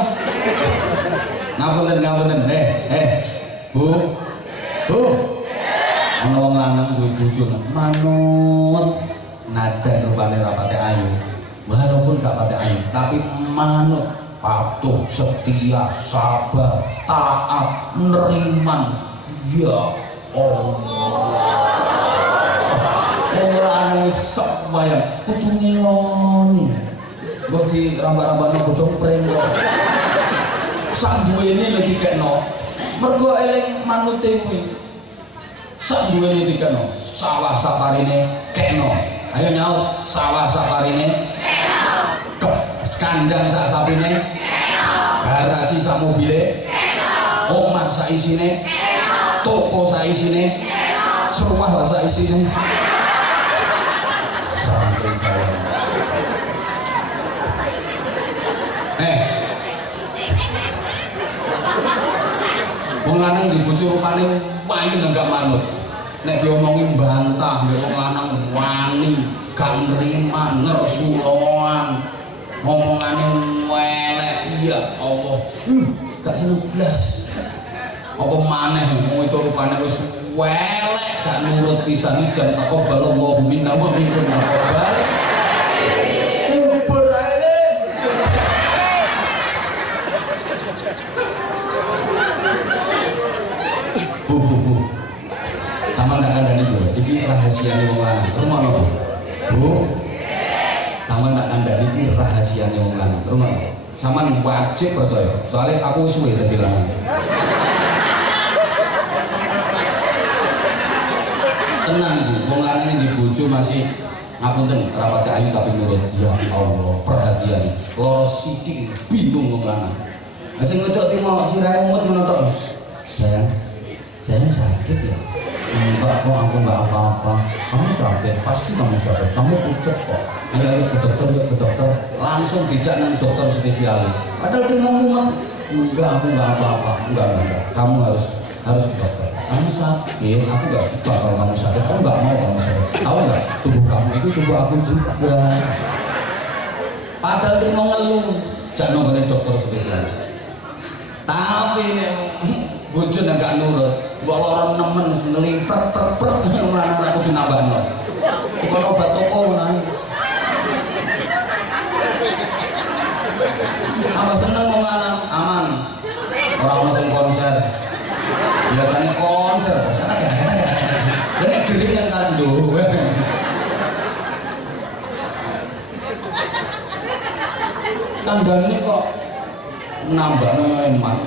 Ngapunten. Bu. Ana wong lanang duwe bojo manut. Najan rupane ra pate ayu. Walaupun gak pate ayu, tapi manut, patuh, setia, sabar, taat, neriman. Ya Allah. Wong lanang sok bayang kudu ngiloni. Mbok di rambak-rambakno godhong preng kok. Sak duwene lho dikekno. Mergo eling manute kuwi. Sak duwene dikekno. Sawah saparine kekno. Ayo nyaut, sawah saparine kekno. Kandang sak sapine kekno. Garasi sak mobile kekno. Omah sak isine kekno. Toko sak isine kekno. Serumah sak isine. Wong lanang di bojo rupane payu nang gak manut. Nek diomongin bantah, wong lanang wani, gak nrima, ngersuloan. Ngomongane welek, ya Allah. Gak seneng blas. Apa maneh wong itu rupane wis welek, gak nurut pisan jan taqabbalallahu minna wa minkum taqabbal. Bu. Sama tak kandani Bu. Iki rahasiane wong lanang. Rumah apa? Bu. Sama tak kandani iki rahasiane wong lanang. Rumah apa? Sama wajib percaya. Soalnya aku suwe dadi lanang. Tenang Bu, wong lanang di bojo masih ngapunten rapate ayu tapi nurut. Ya Allah, perhatian. Loro sithik bingung wong lanang. Lah sing ngecok timo sirahe mumet ngono tok. Sayang sakit ya. Enggak kok, aku enggak apa-apa. Kamu sakit, pasti kamu sakit. Kamu pucet kok. Ayo ke dokter, yuk ke dokter. Langsung dijak nang dokter spesialis. Padahal dia ngomong, enggak, aku enggak apa-apa. Enggak. Kamu harus ke dokter. Kamu sakit, aku enggak suka kalau kamu sakit. Aku enggak mau kamu sakit. Tahu enggak? Tubuh kamu itu tubuh aku juga. Padahal dia mau ngeluh, jak nongolin dokter spesialis. Tapi bujun enggak nurut. Mbok lorong nemen ngelimper per ngene aku dinambahno. Tukang obat toko nang. Apa seneng wong lanang aman. Ora ono sing konser. Biasanya konser. Dene gering kan kando. Tanggane kok nambahno iman.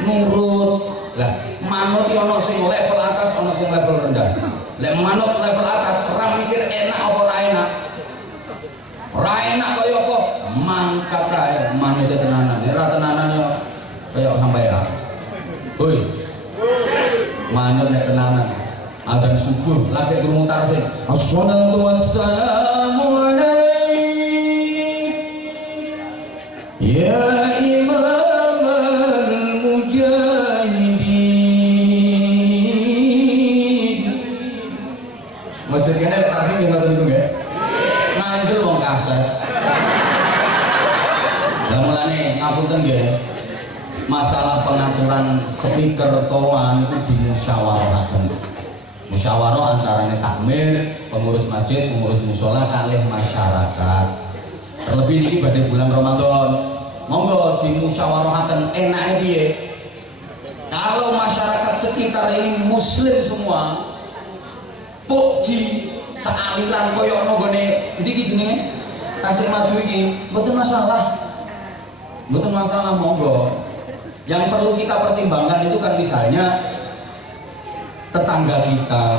Nurut. Lah, manut iki ana sing level atas, ana sing level rendah. Lek manut level atas, ora mikir enak apa ora enak. Ora enak kaya apa? Mangkat ae manute tenanan. Ora tenanan yo kaya sampeyan. Hoi. Manut nek tenanan. Adzan subuh lagi krungu tarhib. Assalatu wassalamu alaik. Ya imam maksudnya ada tadi yang ngerti itu ya ngandel wong kaset lah mulane ngapunten nggih masalah pengaturan speaker toan itu dimusyawarahaken musyawarah antarane takmir pengurus masjid pengurus mushola kalih masyarakat terlebih ini pada bulan Ramadan monggo dimusyawarahaken enake piye kalau masyarakat sekitar ini muslim semua puji sealiran koyo ono gone ndi iki jenenge Tasik Madu iki mboten masalah monggo yang perlu kita pertimbangkan itu kan misalnya tetangga kita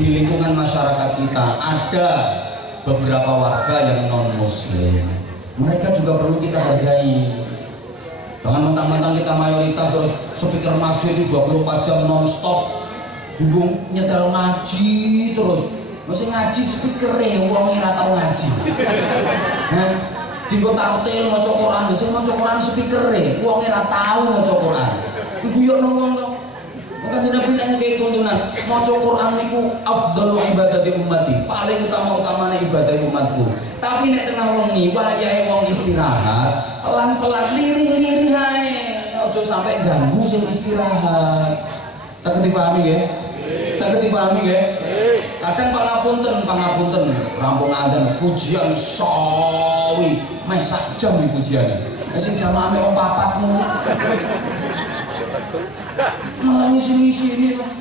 di lingkungan masyarakat kita ada beberapa warga yang non muslim mereka juga perlu kita hargai jangan mentang-mentang kita mayoritas terus speaker masjid itu 24 jam non stop hubung nyetel ngaji terus masih ngaji speakernya uangnya ora tau ngaji nah dinggo tartil maca Quran sing maca Quran speakernya uangnya ora tau maca Quran guyokno wong to kan Nabi nang kaya tuntunan maca Quran niku afdalu ibadati ummati paling utama-utamane ibadah umatku tapi nek tengah wengi wayahe wong istirahat pelan-pelan lirih-lirih ae aja sampai ganggu sing istirahat tak dipahami nggih tak dipahami nggih kadang pangapunten rampung adzan pujian sawi meh sak jam iki pujiane sing jamaah mek wong papat ngono malah ngisi-ngisi lah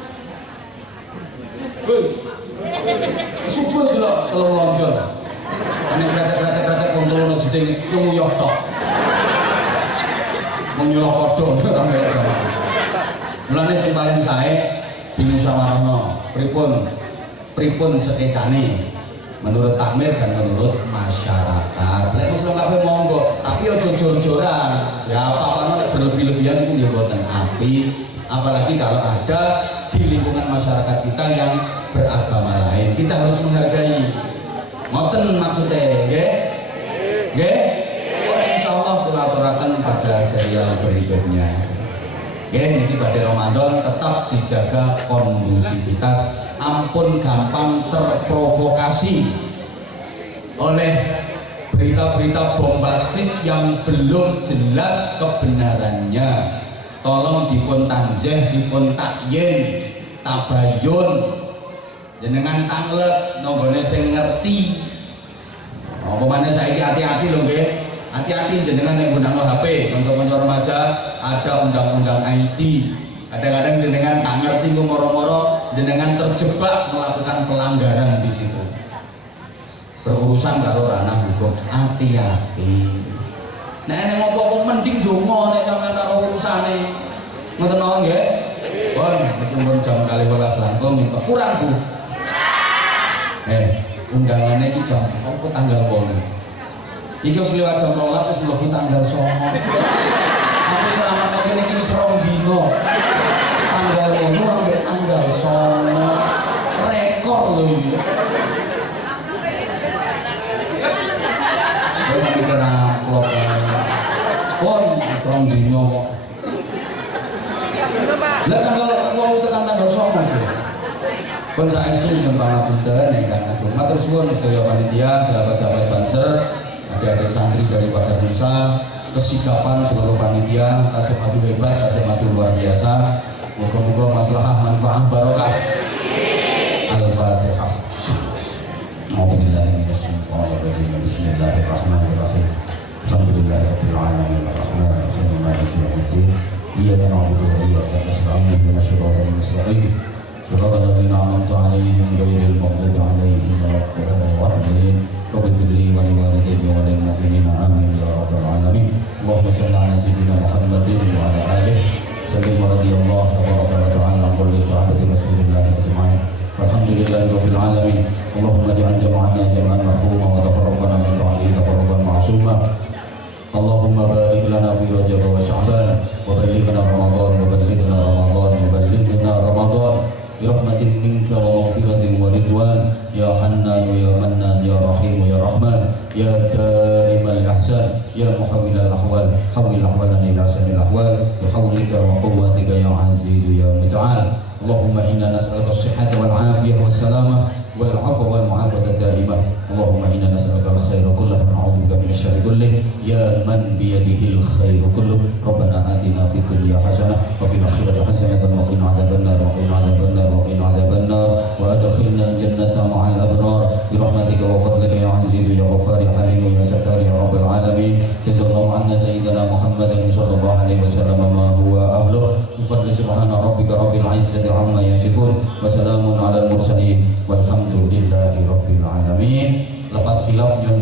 subuh delok telur lonjor ane kretek-kretek kontrol jeding nguyuh tok menyuruh kodok ora sama mulane sing paling sae dimusyawarahno pripun sekecane menurut takmir dan menurut masyarakat. Lek wis kabeh monggo, tapi aja jor-joran. Ya apa-apa nek berlebih-lebihan itu ya mboten apik. Apalagi kalau ada di lingkungan masyarakat kita yang beragama lain. Kita harus menghargai. Ngoten maksudnya, nggih? Nggih? Insyaallah kula aturaken pada serial berikutnya. Nggih, niki badhe Ramadan tetap dijaga kondusivitas. Ampun gampang terprovokasi oleh berita-berita bombastis yang belum jelas kebenarannya. Tolong dipun tanjeh, dipun takyin, tabayun, jenengan tanglek nonggone sing ngerti. Apa maneh saiki hati-hati lho nggih. Hati-hati jenengan yang gunakno HP, kanca-kanca remaja ada undang-undang IT. Kadang-kadang jenengan tak ngerti moro-moro jenengan terjebak melakukan pelanggaran di situ. Berurusan karo ranah hukum, hati-hati. Nek ngopo mending donga nek sampeyan karo urusane. Ngoten mawon nggih. Pun mumpun jam 12 langkung minta kurang Bu. Undangannya iki jam apa tanggal 8. Iki wis liwat jam 12 wis mlebu tanggal 9. Aku ceramah kene iki wis 2 dino. tanggal ngono ambek tanggal sono rekor lho iki. Kowe tak pikir aplok ae. Kon from dino kok. Lah tanggal wong tekan tanggal sono sih. Kon saestu nyembah punten ingkang agung. Matur suwun sedaya panitia, sahabat-sahabat Banser, adik-adik santri dari Pasar Nusa, kesigapan seluruh panitia, tasih maju hebat, tasih maju luar biasa. Moga-moga maslahah manfaat barokah. Al-Fatihah. Bismillahirrahmanirrahim. Alhamdulillahirabbil alamin arrahmanirrahim maliki yaumiddin. Iyyaka na'budu wa iyyaka nasta'in ihdinas siratal mustaqim. Siratal ladzina an'amta 'alaihim ghairil maghdubi 'alaihim waladdallin. Waghfir li wa li walidayya wa lil mu'minina amin ya rabbal alamin. Allahumma shalli 'ala sayyidina Muhammadin wa 'ala alihi sallim radhiyallahu tabaraka wa ta'ala an kulli sahabati Rasulillah ajma'in. Walhamdulillahirabbil alamin. Allahumma ja'al jama'ana jam'an marhuma wa tafarraqana min ba'dihi tafarruqan ma'suma. Allahumma barik lana fi Rajab wa Sya'ban wa ballighna Ramadan wa ballighna Ramadan wa ballighna Ramadan bi rahmatin minka wa maghfiratin wa ridwan ya Hannan ya Mannan ya Rahim ya Rahman ya Daimal Ihsan ya Muhawwilal Ahwal hawwil ahwalana ila ahsanil ahwal bi hawlika wa quwwatika ya Aziz ya Muta'al. Allahumma inna nas'aluka as-sihhata wal 'afiyata was salamah wal 'afwa wal mu'afata daimah. Allahumma inna nas'aluka al-khaira kullahu wa na'udzubika minasy syarri kullih ya man bi yadihil khairu kulluh. Rabbana atina fid dunya hasanah wa fil akhirati hasanah wa qina adzabannar wa qina adzabannar wa qina adzabannar wa adkhilna al-jannata ma'al abrar bi rahmatika wa fadlika ya 'aziz ya ghafar ya halim ya sattar ya rabbal alamin. Jazallahu 'anna sayyidina Muhammadan sallallahu alaihi wasallam ma huwa ahluh. Bi fadli subhana rabbika rabbil 'izzati 'amma yasifun wa salamun 'alal mursalin walhamdulillahi rabbil alamin. Lepas khilaf nyun